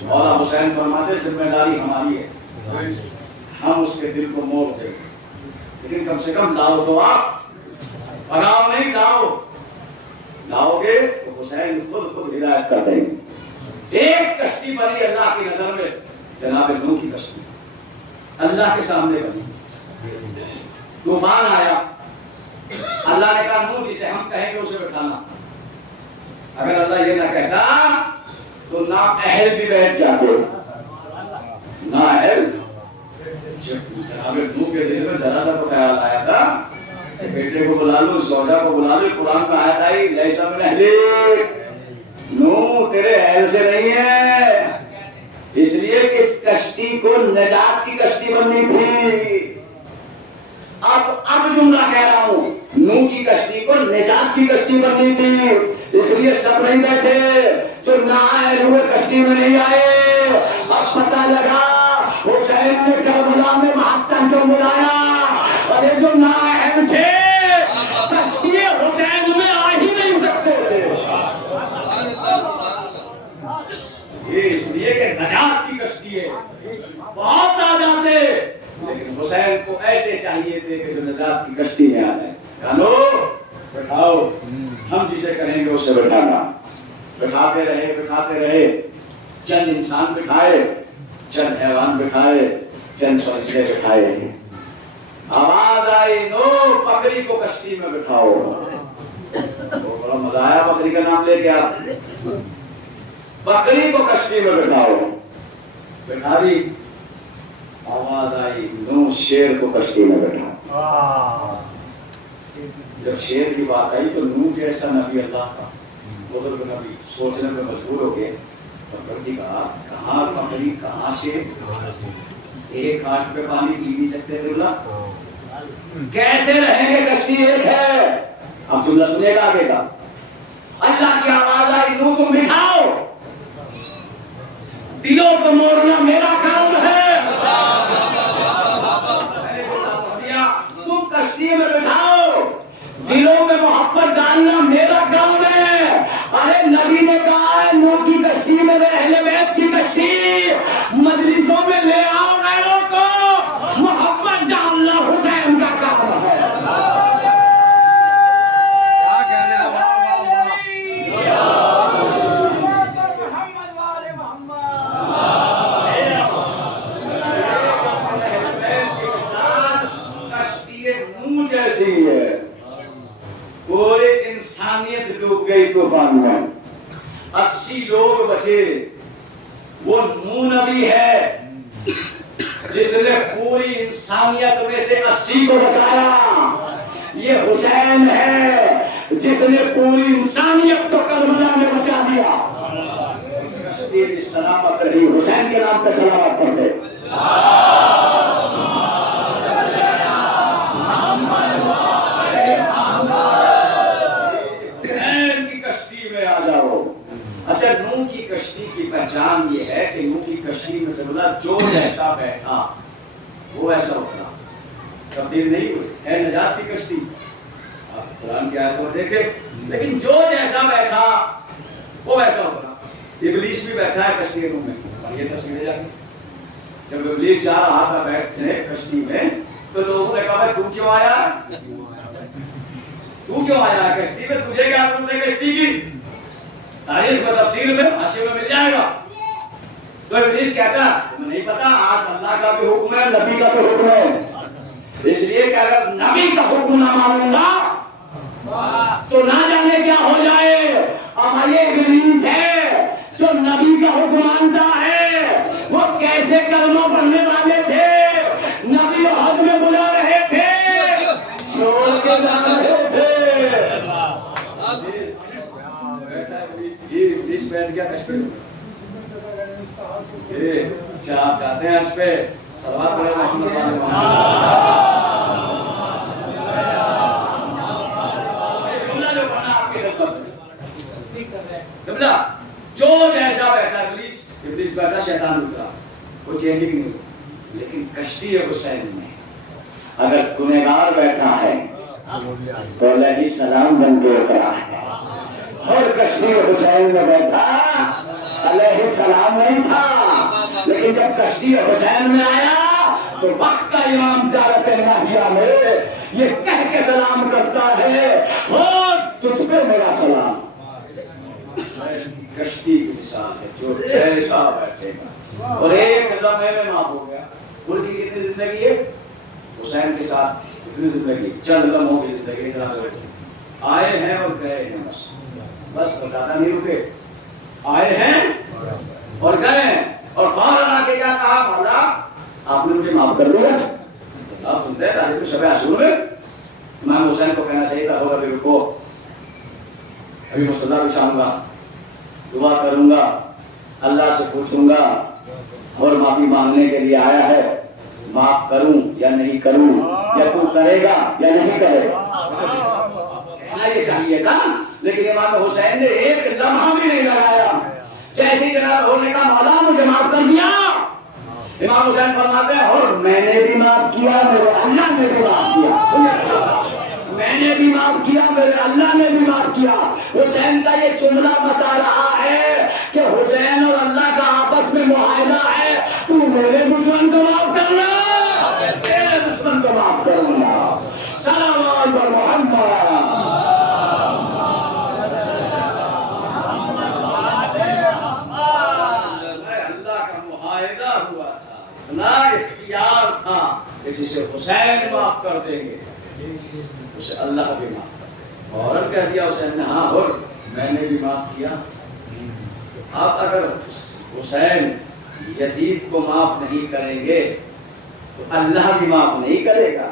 مولا حسین فرماتے ذمہ داری ہماری ہے, ہم اس کے دل کو موڑ دیں, لیکن کم سے کم لاؤ تو آپ, بھگاؤ نہیں, لاؤ گے تو حسین خود ہدایت کر دیں گے. ایک کشتی بنی اللہ کی نظر میں, جناب نوح کی کشتی اللہ کے سامنے بنی. طوفان آیا, اللہ نے کہا نوح جسے ہم کہیں گے اسے بٹھانا. اگر اللہ یہ نہ کہتا تو نااہل بھی بیٹھ جاتے. نااہل, جناب نوح کے دل میں ذرا سا تو خیال آیا تھا بیٹے کو بلا لو, زوجہ کو بلا لو. قرآن کا آیت آئی لیسا من اہلک, نوح تیرے اہل سے نہیں ہے. اس لیے اس کشتی کو نجات کی کشتی بننی تھی. اب جملہ کہہ رہا ہوں, نوح کی کشتی کو نجات کی کشتی بننی تھی. اس لیے سب نہیں بیٹھے, جو نااہل ہوئے کشتی میں نہیں آئے. اب پتہ لگا حسین نے کربلا میں مہتم کیوں بلایا, اور یہ جو نااہل تھے کشتی حسین میں آ ہی نہیں سکتے تھے. یہ اس لیے کہ نجات کی کشتی ہے, بہت آ جاتے, لیکن حسین کو ایسے چاہیے تھے کہ جو نجات کی کشتی میں آ جائے. کہو بٹھاؤ, ہم جسے کہیں گے اسے بٹھانا. بٹھاتے رہے, چند انسان بٹھائے, چند حیوان بٹھائے, چند پرندے بٹھائے. آواز آئی نو بکری کو کشتی میں بٹھاؤ. بڑا مزہ آیا بکری کا نام لے کے آپ. بکری کو کشتی میں بٹھاؤ, بٹھا دی. آواز آئی نو شیر کو کشتی میں بٹھاؤ. جب شیر کی بات آئی تو نوح جیسا نبی اللہ کا بزرگ نبی سوچنے میں مجبور ہو گئے. بکری کہا کہاں بکری کہاں شیر, ایک ہاتھ پہ پانی پی نہیں سکتے تھے, کیسے رہیں گے, کشتی ایک ہے. اب جملہ سنے گا آگے کا. اللہ کی آواز آئی نوح تم بٹھاؤ, دلوں کو موڑنا میرا کام ہے. میں نے جملہ پڑھ دیا, تم کشتی میں بٹھاؤ, دلوں میں محبت ڈالنا میرا کام ہے. ارے نبی نے کہا ہے نوح کی کشتی میں اہل بیت کی کشتی, مجلسوں میں لے آؤ غیروں کو, محبت ڈالنا حسین کا کام ہے. پورے انسانیت ڈوب گئی طوفان میں, 80 لوگ بچے. وہ نوح نبی ہے جس نے پوری انسانیت میں سے 80 کو بچایا. یہ حسین ہے جس نے پوری انسانیت کو کربلا میں بچا دیا. کشتی سلامت رہی, حسین کے نام پہ سلامت کرتے. اچھا, نوح کی کشتی کی پہچان یہ ہے کہ نوح کی کشتی میں جو جیسا بیٹھا وہ ایسا ہوتا, تبدیل نہیں ہوئی. ہے نجات کی کشتی, آپ قرآن کی آیت کو دیکھیں, لیکن جو جیسا بیٹھا وہ ویسا ہوتا. ابلیس بھی بیٹھا ہے کشتی نوح میں, اور یہ تفسیر ہے. جب ابلیس جا رہا تھا بیٹھنے کشتی میں تو لوگوں نے کہا تو کیوں آیا, تو کیوں آیا کشتی میں, تجھے کیا تم نے کشتی کی. تاریخ میں تفسیر میں حاشیے میں مل جائے گا. تو ابلیس کہتا تمہیں نہیں پتا آج اللہ کا بھی حکم ہے, نبی کا بھی حکم ہے. اس لیے کہ اگر نبی کا حکم نہ مانوں گا تو نہ جانے کیا ہو جائے. اب یہ ابلیس ہے جو نبی کا حکم مانتا ہے. وہ کیسے کلمہ پڑھنے والے تھے, نبی حج میں بلا رہے تھے, چھوڑ کے جا رہے تھے. بیٹھا ابلیس جی، ابلیس بیٹھ گیا کشتی میں جی۔ اچھا آپ جاتے ہیں حج پہ؟ صلوات پڑھیں محمد وعلی محمد۔ جملہ جو پڑھنا آپ کے قبلہ جو جیسا بیٹھا ابلیس، ابلیس بیٹھا شیطان اترا، کوئی چینجنگ نہیں ہوئی، لیکن کشتی حسین میں اگر گنہگار بیٹھا ہے تو علیہ السلام بن کے اترا ہے، اور کشتی حسین میں بیٹھا علیہ السلام نہیں تھا، لیکن جب کشتی حسین میں آیا تو وقت کا امام زیارت الہیہ میں یہ کہہ کے سلام کرتا ہے اور تجھ پہ میرا سلام۔ کشتی کی مثال ہے، جو جیسا بیٹھے گا، اور ایک لمحے میں معاف ہو گیا۔ ان کی کتنی زندگی ہے حسین کے ساتھ؟ کتنی زندگی؟ چند لمحوں کی زندگی۔ آئے ہیں اور گئے ہیں، بس زیادہ نہیں رکے، آئے ہیں اور گئے ہیں، اور فوراً آ کے کیا کہا؟ مولا آپ نے مجھے معاف کر دیا۔ آپ سنتے ہیں تاریخ شب عاشور میں امام حسین کو کہنا چاہیے تھا ہوگا ابھی رکو، ابھی مصلی بچھاؤں گا، دعا کروں گا، اللہ سے پوچھوں گا، اور معافی مانگنے کے لیے آیا ہے، معاف کروں یا نہیں کروں، یا تو کرے گا یا نہیں کرے گا، کہنا یہ چاہیے تھا۔ لیکن امام حسین نے ایک لمحہ بھی نہیں لگایا، جیسے جناب ہونے کا مولا مجھے معاف کر دیا، امام حسین فرماتے ہیں اور میں نے بھی معاف کیا، میرے اللہ نے بھی معاف کیا، میں نے بھی معاف کیا، میرے اللہ نے بھی معاف کیا۔ حسین کا یہ جملہ بتا رہا ہے کہ حسین اور اللہ کا آپس میں معاہدہ ہے، تو میرے دشمن کو معاف کرنا، میرے دشمن کو معاف کرنا۔ صلوات بر محمد۔ اللہ کا معاہدہ ہوا تھا، اتنا اختیار تھا کہ جسے حسین معاف کر دیں گے اسے اللہ بھی معاف کر دے۔ فوراً کہہ دیا حسین نے ہاں، اور میں نے بھی معاف کیا۔ آپ اگر حسین یزید کو معاف نہیں کریں گے تو اللہ بھی معاف نہیں کرے گا۔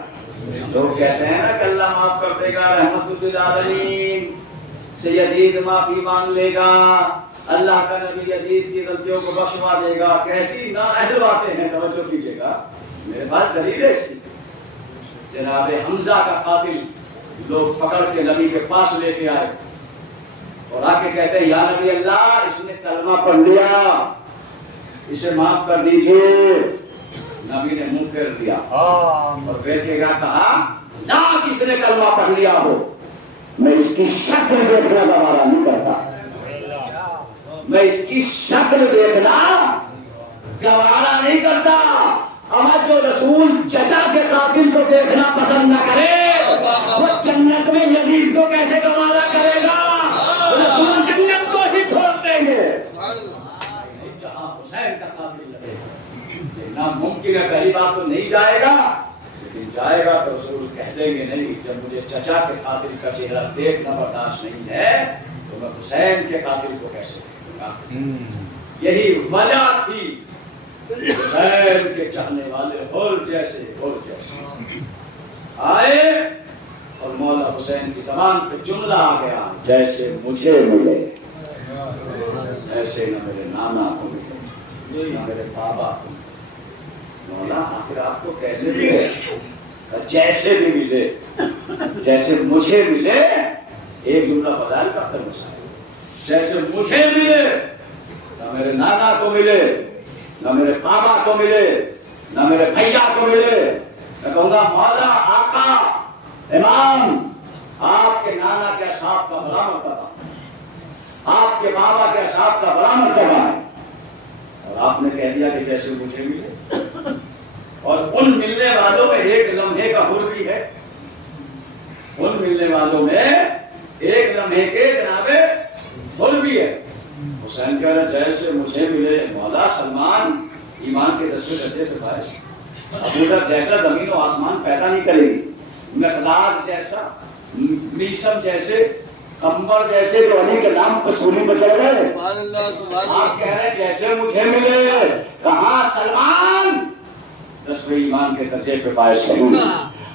لوگ کہتے ہیں نا کہ اللہ معاف کر دے گا، رحمت للعالمین سے یزید معافی مانگ لے گا، اللہ کا نبی یزید کی غلطیوں کو بخشوا دے گا۔ کیسی نااہل باتیں ہیں، توجہ کیجیے گا، میرے پاس دلیل ہے اس کی۔ جناب حمزہ کا قاتل لوگ پکڑ کے نبی کے پاس لے کے آئے اور آ کے کہتے ہیں یا نبی اللہ اس نے کلمہ پڑھ لیا، اسے معاف کر دیجئے۔ نبی نے منہ پھیر دیا اور بیٹے کیا کہا؟ نہ کس نے کلمہ پڑھ لیا ہو، میں اس کی شکل دیکھنا گوارا نہیں کرتا، میں اس کی شکل دیکھنا گوارا نہیں کرتا۔ اما جو رسول چچا کے قاتل کو دیکھنا پسند نہ کرے وہ جنت میں یزید کو کیسے گوارا کرے گا؟ رسول جنت کو ہی چھوڑ دیں گے جہاں حسین کا قاتل لگے گا۔ ناممکن ہے، پہلی بات تو نہیں جائے گا، لیکن جائے گا تو رسول کہہ دیں گے نہیں، جب مجھے چچا کے قاتل کا چہرہ دیکھنا برداشت نہیں ہے تو میں حسین کے قاتل کو کیسے دیکھوں گا؟ یہی وجہ تھی حسین کے چاہنے والے ہول جیسے آئے اور مولا حسین کی زبان پہ جملہ آ گیا، جیسے مجھے ملے ایسے نہ میرے نانا کو ملے نہ میرے بابا کو ملے۔ مولا آخر آپ کو کیسے ملے؟ جیسے بھی ملے، جیسے مجھے ملے۔ ایک جملہ فضائل کا مسئلہ، جیسے مجھے ملے نہ میرے نانا کو ملے، نہ میرے بابا کو ملے، نہ میرے بھیا کو ملے۔ میں کہوں گا مولا آقا امام آپ کے نانا کے اصحاب کا بڑا مرتبہ، آپ کے بابا کے اصحاب کا بڑا مرتبہ ہے، اور آپ نے کہہ دیا کہ جیسے مجھے ملے۔ اور ان ملنے والوں میں ایک لمحے کا حر بھی ہے، ان ملنے والوں میں ایک لمحے کے جناب حر بھی ہے۔ حسین کہہ رہا جیسے مجھے ملے۔ مولا سلمان ایمان کے 10ویں درجے پہ فائز، ابو بکر جیسا زمین و آسمان پیدا نہیں کرے گی، مقداد جیسا، میسم جیسے، کمبر جیسے جو علی کے نام پر سولی پر چڑھ گئے۔ آپ کہہ رہے جیسے مجھے ملے، کہاں سلمان 10ویں ایمان کے درجے پہ فائز صحیح،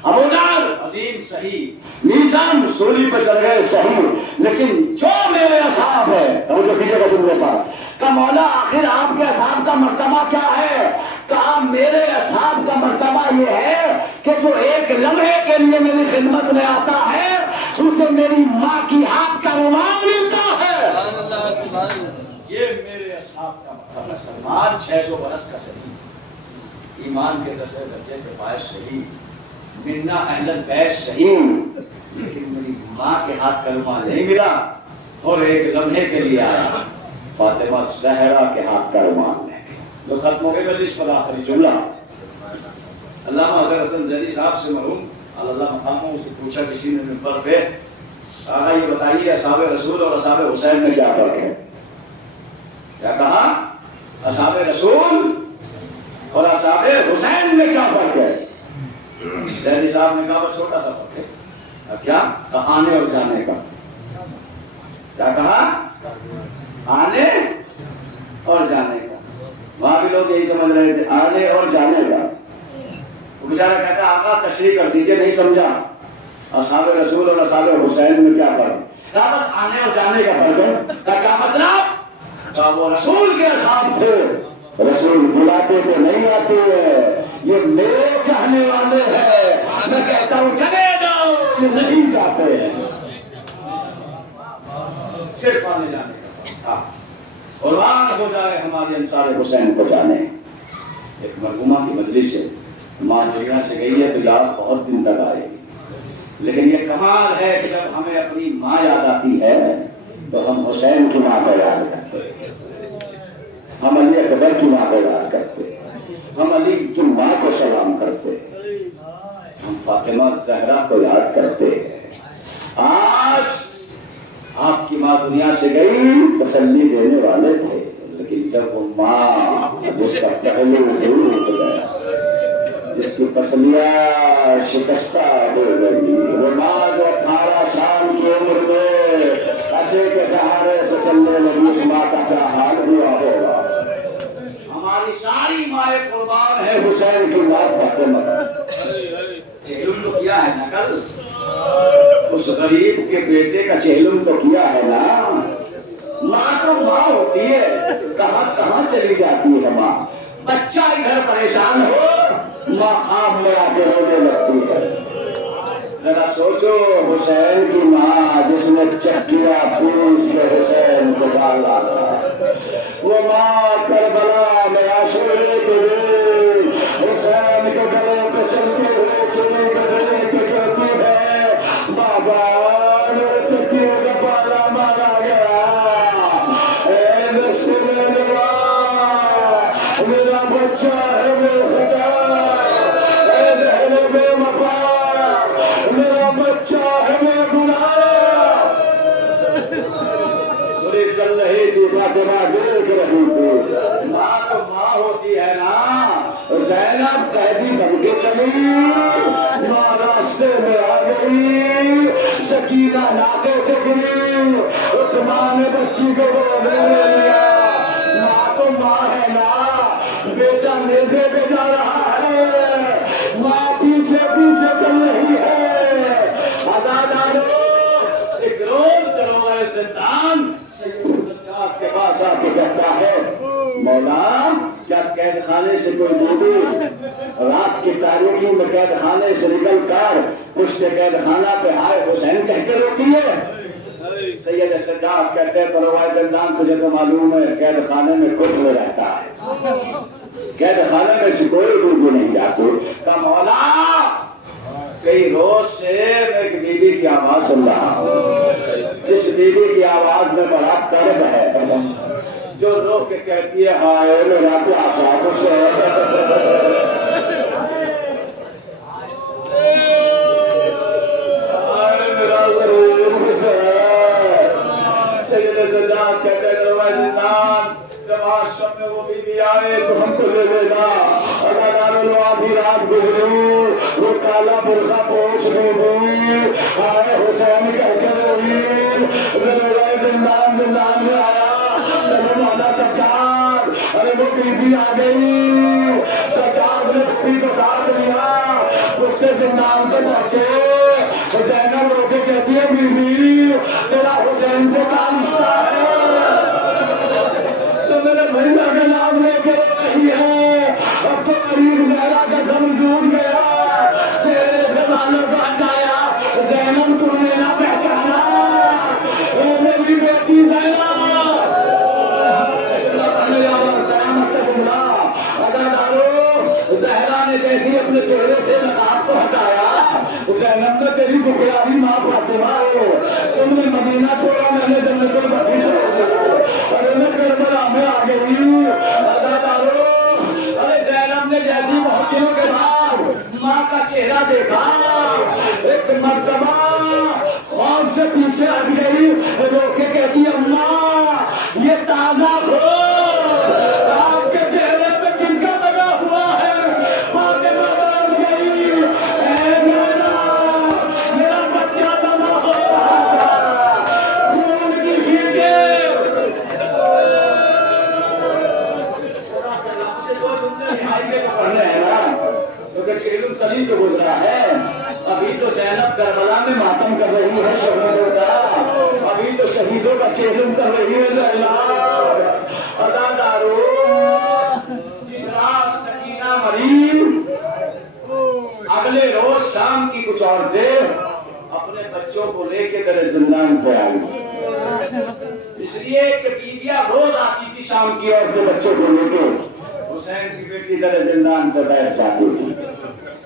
ابو بکر عظیم صحیح، میسم سولی پر چڑھ گئے صحیح، لیکن جو میرے اصحاب ہے جو پیچھے کا جملے پاس کہ مولا آخر آپ کے اصحاب کا مرتبہ کیا ہے؟ کہا میرے اصحاب کا مرتبہ یہ ہے کہ جو ایک لمحے کے لیے میری خدمت میں آتا ہے اسے میری ماں کی ہاتھ کا رومال ملتا ہے. یہ میرے اصحاب کا مرتبہ ہے. سلمان 600 برس کا شہید، ایمان کے 10 درجے کے فائز شہید، منا اہل البیت شہید، لیکن میری ماں کے ہاتھ کا رومال نہیں ملا اور ایک لمحے کے لیے آیا فاطمہ زہرا کے ہاتھ کا رومال ہے. تو ختم ہو گئے مجلس پر آخری جملہ. علامہ حضرت حسن زیدی صاحب سے مرحوم اللہ مقاموں سے پوچھا کسی نے ممبر پہ، کہا یہ بتائیے اصحاب رسول اور اصحاب حسین میں کیا فرق ہے؟ کیا کہا؟ اصحاب رسول اور اصحاب حسین میں کیا فرق ہے؟ زیدی صاحب نے کہا وہ چھوٹا سا فرق ہے. کیا؟ آنے اور جانے کا. کیا کہا؟ آنے اور جانے کا. وہاں بھی لوگ یہی سمجھ رہے تھے آنے اور جانے کا. وہ بیچارہ کہتا آقا تشریح کر دیجئے نہیں سمجھا. اصحاب رسول اور اصحاب حسین میں کیا فرق؟ کہا بس آنے اور جانے کا فرق ہے. کیا مطلب؟ کہا وہ رسول کے اصحاب تھے، رسول بلاتے تو نہیں آتے ہیں، یہ میرے چاہنے والے ہیں، میں کہتا ہوں چلے جاؤ یہ نہیں جاتے ہیں. صرف آنے جانے کا. قربان ہو جائے ہمارے انصار حسین کو جانے. ایک مرحومہ کی مجلس ہے، ماں دنیا سے گئی ہے تو یاد بہت دن تک آئے گی، لیکن یہ کمال ہے کہ جب ہمیں اپنی ماں یاد آتی ہے تو ہم حسین کی ماں کو یاد کرتے ہیں، ہم علی اکبر کی ماں کو یاد کرتے ہیں، ہم علی کی ماں کو سلام کرتے ہیں، ہم فاطمہ زہرا کو یاد کرتے ہیں. آج آپ کی ماں دنیا سے گئی تسلی دینے والے تھے، لیکن جب وہ ماں جس کا پہلو ٹوٹ گیا، جس کی پسلیاں شکستہ ہو گئی، وہ ماں جو 18 سال کی عمر میں ایسے کے سہارے سے چلنے لگی، اس ماں کا کیا حال ہوا ہوگا. ہماری ساری مائیں قربان ہے حسین کی ماں فاطمہ. چہلم تو کیا ہے نا کل، اس غریب کے بیٹے کا چہلم تو کیا ہے نا. ماں تو ماں ہوتی ہے، کہاں کہاں چلی جاتی ہے ماں. بچہ ادھر پریشان ہو ماں خواب میں آ کے رونے لگتی ہے. ذرا سوچو حسین کی ماں جس نے چکیا پیس کے حسین کو ڈالا، وہ ماں کربلا میں عاشورے کے دن حسین کے گلے پہ چلتے ہوئے چھری کے گلے پہ چلتی ہے بابا میرے چچی کا پالا مارا گیا، اے مشکل نوا میرا بچہ ہے میرے خدا، اے بہن بے وفا میرا بچہ ہے میرا گناہ. چھری چل رہی تھی فاطمہ دیکھ رہی تھی. ماں تو ماں ہوتی ہے نا. زینب قیدی بن کے چلی، ماں راستے میں آ گئی، سکینہ ناکے سے گری، اس ماں نے بچی کو رونے لیا. ماں تو ماں ہے نا. بیٹا نیزے پہ جا رہا ہے، ماں پیچھے پیچھے چل رہی ہے. آزاد آلو ایک روز کرو اے زندان. سید سجاد کے پاس آ کے کہتا ہے مولا کیا قید خانے سے کوئی بیوی رات کی تاریکی میں قید خانے سے نکل کر پشت قید خانہ پہ آئے حسین کہہ کے روتی ہے؟ سید سجاد کہتے ہیں پرواہ زندان تجھے تو معلوم ہے قید خانے میں کفر رہتا ہے، قید خانے میں سے کوئی بیوی نہیں جاتی. کہ مولا کئی روز سے میں ایک بیوی کی آواز سن رہا ہوں، جس بیوی کی آواز میں بڑا درد ہے، جو رو کے کہتی ہے ہائے میرا پیاسا حسین، ہائے میرا غریب حسین. سید سجاد کہتے ہیں زندان جب آج شب میں وہ بیوی آئے تو ہم کو لے لینا. اگر آلو آدھی رات گزری وہ کالا برقع پوچھ گئی، ہائے حسین کہہ کے روئی. میرے زندان میں آیا چلو مولا سجاد، ارے وہ بیوی آ گئی. سجاد نے بیوی کو ساتھ لیا، اس کے زندان پہ پہنچے. زینب رو کے کہتی ہے بیوی تیرا حسین حسین سے کا رشتہ ہے تو میرے بھیا کا نام لے کے رہی ہے اب تو قریب زہرا کا سم ڈوب گیا چہرے سے بالوں کو ہٹایا زینب تم نے نہ پہچانا اے میری بیٹی زینب زہرا نے جیسی اپنے چہرے سے نقاب کو ہٹایا زینب نے تیری بخیاری ماں فاطمہ ہو تم نے مدینہ چھوڑا میں نے جنت البقیع چھوڑ دیا ارے میں کربلا میں آ گئی ارے زینب نے جیسی بہت دنوں کے بعد ماں کا چہرہ دیکھا ایک مرتبہ خوف سے پیچھے ہٹ گئی روک کے کہتی اماں یہ تازہ خون آپ کے چہرے پہ کن کا لگا ہوا ہے فاطمہ بول گئی اے میرا بچہ دما ہو رہا تھا خون کی چھینٹیں پڑھنے ہیں نا کیونکہ چہلم سلیم جو گزرا ہے ابھی تو زینب کربلا میں ماتم کر رہی ہے شہیدوں کا ابھی تو شہیدوں کا چہلم کر رہی ہے زینب ادادارو جس رات سکینہ مریم اگلے روز شام کی کچھ عورتیں اپنے بچوں کو لے کے در زندان پہ آئی اس لیے کہ بیویاں روز آتی تھی شام کی عورتیں بچوں کو لے کے حسین کی بیٹی در زندان پہ بیٹھ جاتی تھی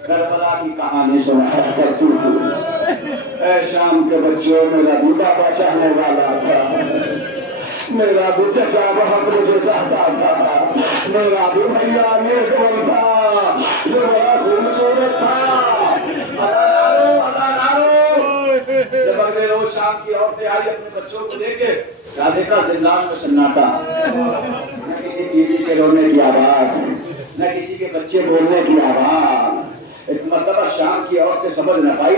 کربلا کی کہانی سنایا کرتی تھی اے شام کے بچوں میرا بھی بابا چاہنے والا تھا میرا بھی چچا بہت مجھے چاہتا تھا میرا بھی بھیا نیک تھا جو بڑا خوبصورت تھا جب اگلے روز شام کی عورتیں آئی اپنے بچوں کو لے کے دیکھا زندان میں سناٹا نہ کسی بیوی کے رونے کی آواز نہ کسی کے بچے بولنے کی آواز ایک مرتبہ شام کی عورتیں سمجھ نہ پائی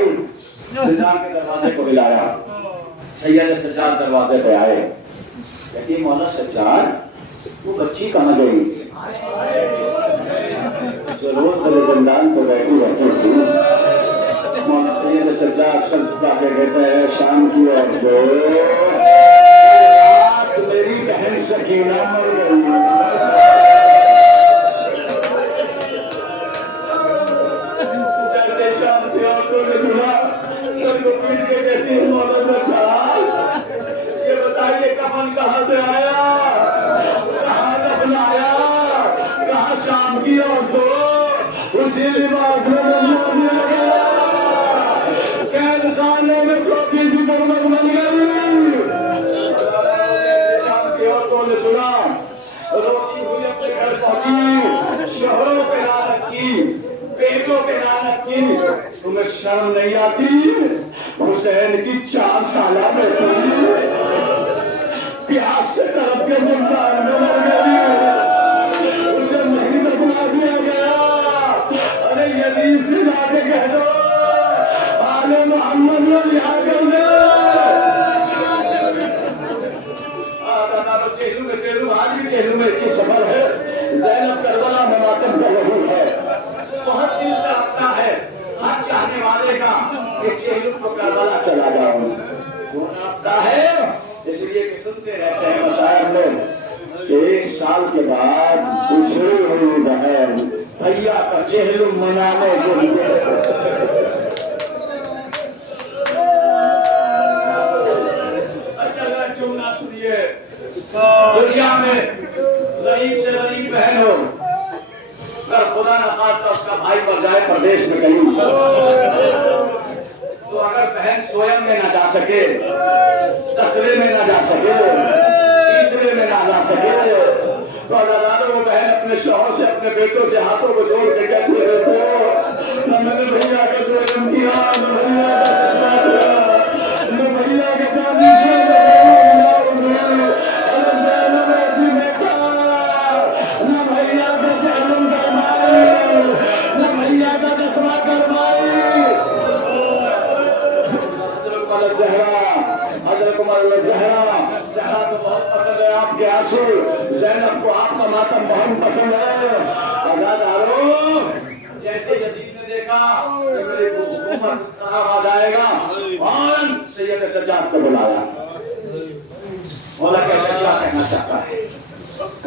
زندان کے دروازے کو ہلایا سید سجاد دروازے پہ آئے کہتی مولا سجاد وہ بچی کہاں گئی جو روز میرے زندان کو بیٹھی رہتی تھی مولا سید سجاد سجدہ کے کہتے ہیں شام کی عورتیں میری بہن سکینہ مر گئی جیسے شام کی عورتوں نے سنا سب کو پیٹ کے کہتی ہوں مولا سجاد یہ بتائیے کفن کہاں سے آیا کہاں دفن آیا کہاں شام کی عورتوں اسی لباس میں بننے لگا قید خانے میں چھوٹی سی برمت بن گئی نے سنا روتی ہوئی اپنے گھر پہنچی شوہروں پہ لعنت کی بیٹوں پہ لعنت کی تمہیں شرم نہیں آتی حسین کی 4 سالہ بیٹی پیاس سے تڑپ کے زندان میں مر گئی اسے نہیں دفنا دیا گیا ارے یزید سے جا کے کہہ دو آل محمد میں رہا کر دے چہلو آج بھی چہلو میں اتنی صبر ہے زینب کربلا میں ماتم کر رہی ہے بہت دل تڑپتا ہے ہر چاہنے والے کا کہ چہلو کو کربلا چلا جاؤں وہ تڑپتا ہے اس لیے کہ سنتے رہتے ہیں مشاہد لوگ 1 سال کے بعد گزری ہوئی بہن بھیا کا چہلو منانے کے لیے اچھا چونا سنیے دنیا میں غریب سے غریب بہن ہو اگر خدا نخواستہ اس کا بھائی مر جائے پردیش میں کہیں تو اگر بہن سویم میں نہ جا سکے 10ویں میں نہ جا سکے 30ویں میں نہ جا سکے تو اللہ وہ بہن اپنے شوہر سے اپنے بیٹوں سے ہاتھوں کو جوڑ کے کہتی ہے تو نہ میں نے بھیا کے سویم کیا نہ بھیا کے چاندی زینب کو آپ کا ماتم بہت پسند ہے عزادارو جیسے یزید نے دیکھا کہ میرے حکومت خراب آ جائے گا فوراً سید سجاد کو بلایا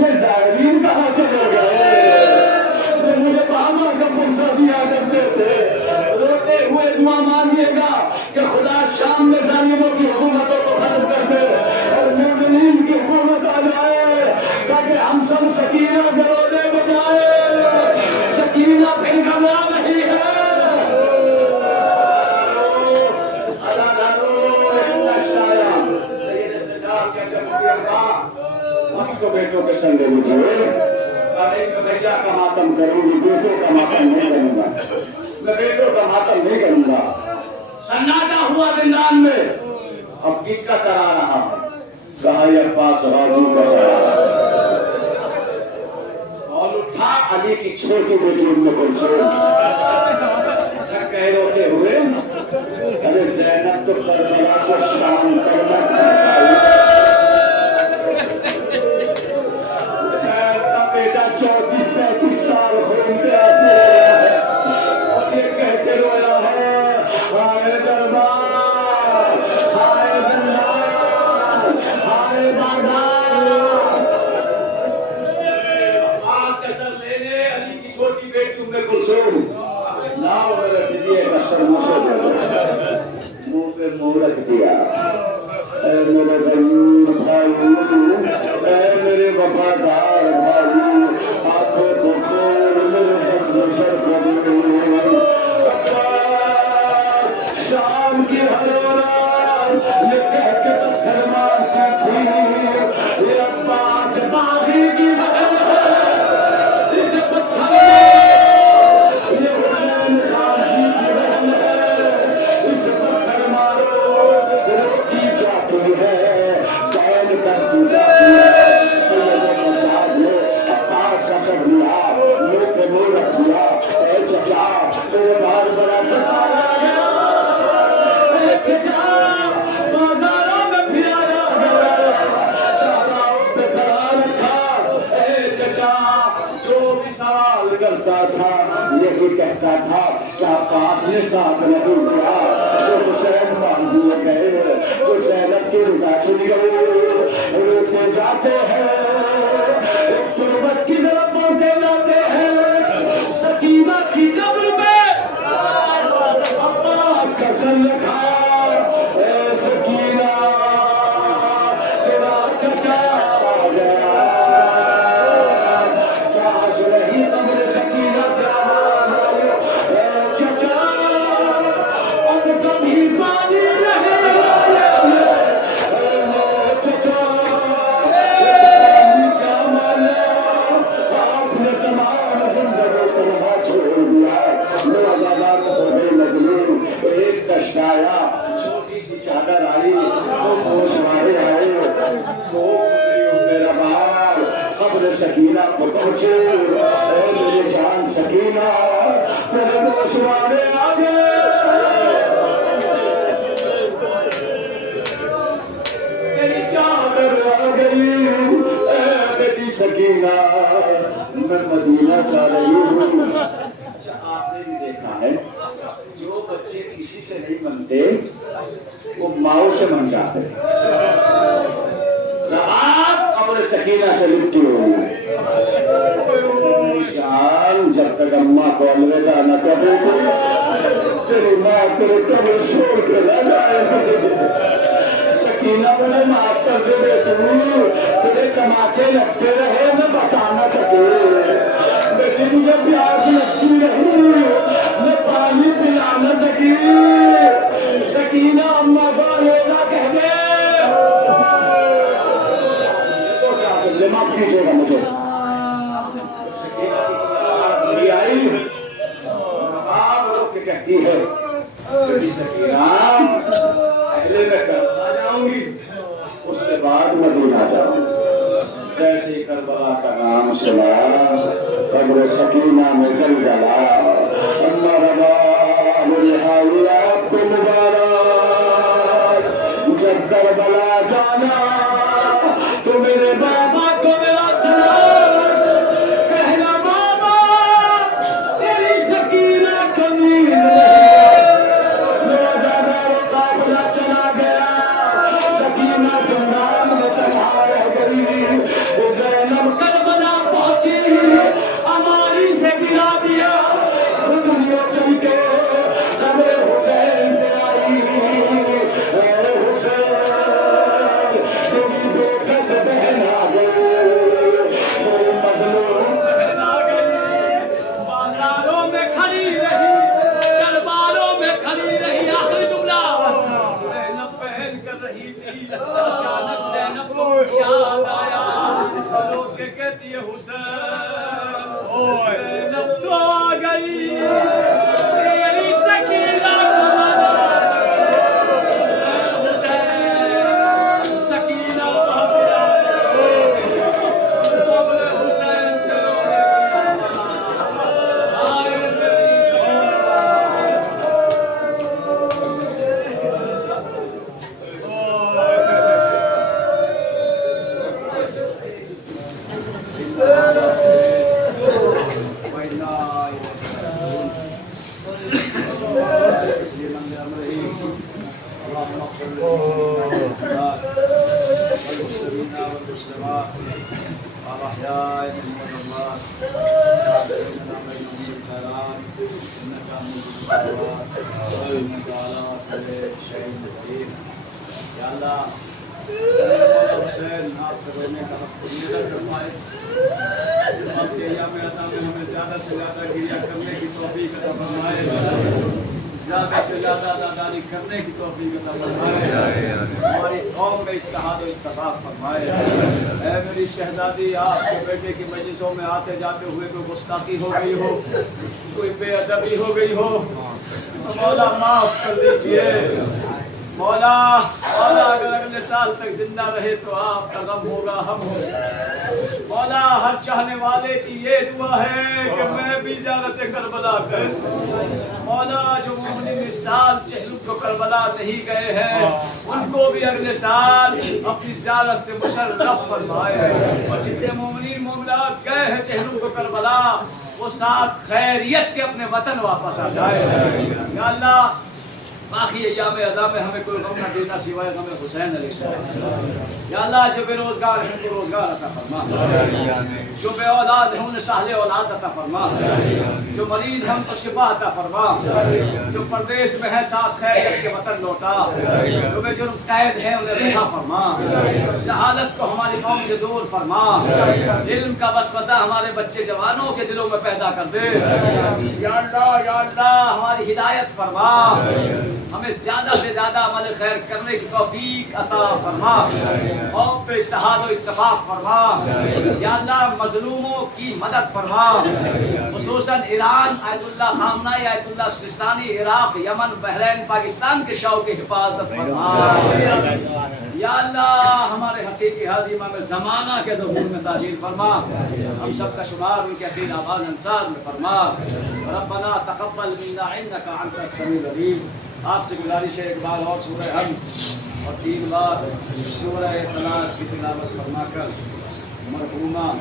یہ زائرین کہاں چلے گئے؟ مجھے بابا کا پوچھا دیا کرتے تھے، روتے ہوئے دعا مانگیے گا کہ خدا شام میں ظالموں کی حکومتوں کو ختم کر دے اور مومنین کی حکومت آ جائے، تاکہ ہم سب سکینہ گروزے بجائے۔ سکینہ پھر گھبرا نہیں ہے۔ تو بیٹوں کے سنگ مجھے بھیا کا ماتم کروں گی، بیٹوں کا ماتم نہیں کروں گا، میں بیٹوں کا ماتم نہیں کروں گا۔ سناٹا ہوا زندان میں، اب کس کا سر آ رہا ہے؟ کہا یہ پاس راضی کا سر آ رہا اور اٹھا علی کی چھوٹی بیٹی میں پرسول کہہ روتے ہوئے، ارے زینب تو کربلا سے شام کرنا چاہیے، بیٹا 34-35 سال خون کے آنسو رویا ہے اور یہ کہتے رویا ہے، ہائے دربار، ہائے زندان، ہائے بازار۔ عباس کا سر لینے علی کی چھوٹی بیٹی ام کلثوم ناؤ میں رکھ دیے، کشر منہ پہ منہ رکھ دیا، اے میرے غریب بھائی، اے میرے وفادار بھائی، آنکھوں کو کھول میرے بدن سر بدن۔ شام کی ہر رات یہ کہہ کے پتھر مارتی تھی، یہ عباس باغی کی بہن ہے، اسے پتھر یہ حسین خان کی بہن ہے، اسے پتھر مارو، روتی جاتی ہے، قائم کرتی جاتی ہے۔ سید سجاد نے عباس کا سر لیا، منہ پہ منہ رکھ دیا، اے چچا میرے بال بڑا ستایا گیا، اے چچا بازاروں میں پھرایا گیا، چادروں پہ کھڑا رکھا، اے چچا جو بھی سوال کرتا تھا یہی کہتا تھا کہ عباس نے ساتھ نہیں دیا، جو حسین مان دیے گئے، جو زینب کی رضا چلی گئی، روتے جاتے ہیں، ایک تربت کی طرف پہنچے جاتے ہیں، سکینہ کی قبر پہ عباس کا سر رکھا، اے سکینہ تیرا چچا آ گیا، کاش رہی قبر سکینہ سے آواز آئی، اے چچا اب کبھی فانی نہیں آئے، اے چچا کیا مانا، آپ نے تمام زندگی تنہا چھوڑ دیا، نوجوان ہو گئے مجنون، ایک کشت آیا، چھوٹی سی چادر آئی، وہ گوشوارے آئے، وہ میرا بھائی قبر سکینہ کو پہنچے، اے میری جان سکینہ میرے گوشوارے آ گئے، میری چادر آ گئی، اے بیٹی سکینہ میں مدینہ جا رہی ہوں۔ اچھا آپ نے بھی دیکھا ہے جو بچے کسی سے نہیں بنتے وہ ماؤں سے بن جاتے ہیں، رات قبر سکینہ سے لپٹی ہوئی شان، جب تک اماں کو الوداع نہ کر دے تیری ماں تیرے قبر چھوڑ کے نہ جائے، سکینہ مجھے معاف کر دے بیٹو، تیرے تماچے لگتے رہے میں بچا نہ سکے، بیٹی مجھے پیاس لگتی رہی میں پانی پلا نہ سکی، سکینہ اماں کو الوداع کہہ دے، سوچا کہ معاف کیجیے گا مجھے۔ سکینہ آئی آپ روک کے کہتی ہے، بیٹی سکینہ پہلے میں کربلا جاؤں گی، اس کے بعد مدینہ جاؤں گی۔ جیسے ہی کربلا کا نام سنا، قبر سکینہ میں زلزلہ، اللہ ربا رہائی آپ کو مبارک، جب کربلا جانا تو میرے بابا کو میرا سلام کہنا، بابا تیری سکینہ کمی قافلہ چلا گیا، سکینہ زندان میں چلا کچھ یاد آیا لوگ کے کہتی ہے حسین زینب تو آ گئی تیری سکینہ کو منا سکوں حسین سکینہ حسین سے حسین آپ کے رونے کا فرمائے آپ کے ایام عطا میں ہمیں زیادہ سے زیادہ گریا کرنے کی توفیق عطا فرمائے زیادہ سے زیادہ اداداری کرنے کی توفیق عطا فرمائے ہماری قوم میں اتحاد و اتفاق فرمائے اے میری شہزادی آپ کے بیٹے کی مجلسوں میں آتے جاتے ہوئے کوئی گستاخی ہو گئی ہو کوئی بے ادبی ہو گئی ہو تو مولا معاف کر دیجئے مولا اگر اگلے سال تک زندہ رہے تو آپ کا غم ہوگا ہم ہوگا مولا ہر چاہنے والے کی یہ دعا ہے کہ میں بھی زیارت کربلا کروں مولا جو مومنین اس سال چہلم کو کربلا نہیں گئے ہیں ان کو بھی اگلے سال اپنی زیارت سے مشرف فرمائے اور جتنے مومنین مومنات گئے ہیں چہلم کو کربلا وہ ساتھ خیریت کے اپنے وطن واپس آ جائے یا اللہ باقی ایام عزا میں ہمیں کوئی غم نہ دینا سوائے غم حسین علیہ السلام یا اللہ جو بے روزگار ہیں ان کو روزگار عطا فرما جو بے اولاد ہیں انہیں صالح اولاد عطا فرما جو مریض ہیں ان کو شفا عطا فرما جو پردیس میں ہیں ساتھ خیریت کے وطن لوٹا جو بے جرم قید ہیں انہیں رہا فرما جہالت کو ہماری قوم سے دور فرما علم کا وسوسہ ہمارے بچے جوانوں کے دلوں میں پیدا کر دے یا اللہ ہماری ہدایت فرما ہمیں زیادہ سے زیادہ عمل خیر کرنے کی توفیق عطا فرما قوم پہ اتحاد و اتفاق فرما یا اللہ مظلوموں کی مدد فرما خصوصاً ایران آیت اللہ خامنہ آیت اللہ سستانی عراق یمن بحرین پاکستان کے شعب کی حفاظت فرما یا اللہ ہمارے حقیقی ہادی امام زمانہ کے ظہور میں تاجیل فرما ہم سب کا شمار ان کے اخیر آباد انصار میں فرما ربنا تقبل منا انک انت السمیع العلیم آپ سے گزارش ہے ایک بار اور سورہ حم اور 3 بار سورہ اخلاص کی تلاوت فرما کر مرحومہ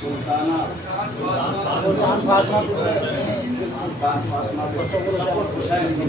سلطانہ فاطمہ حسین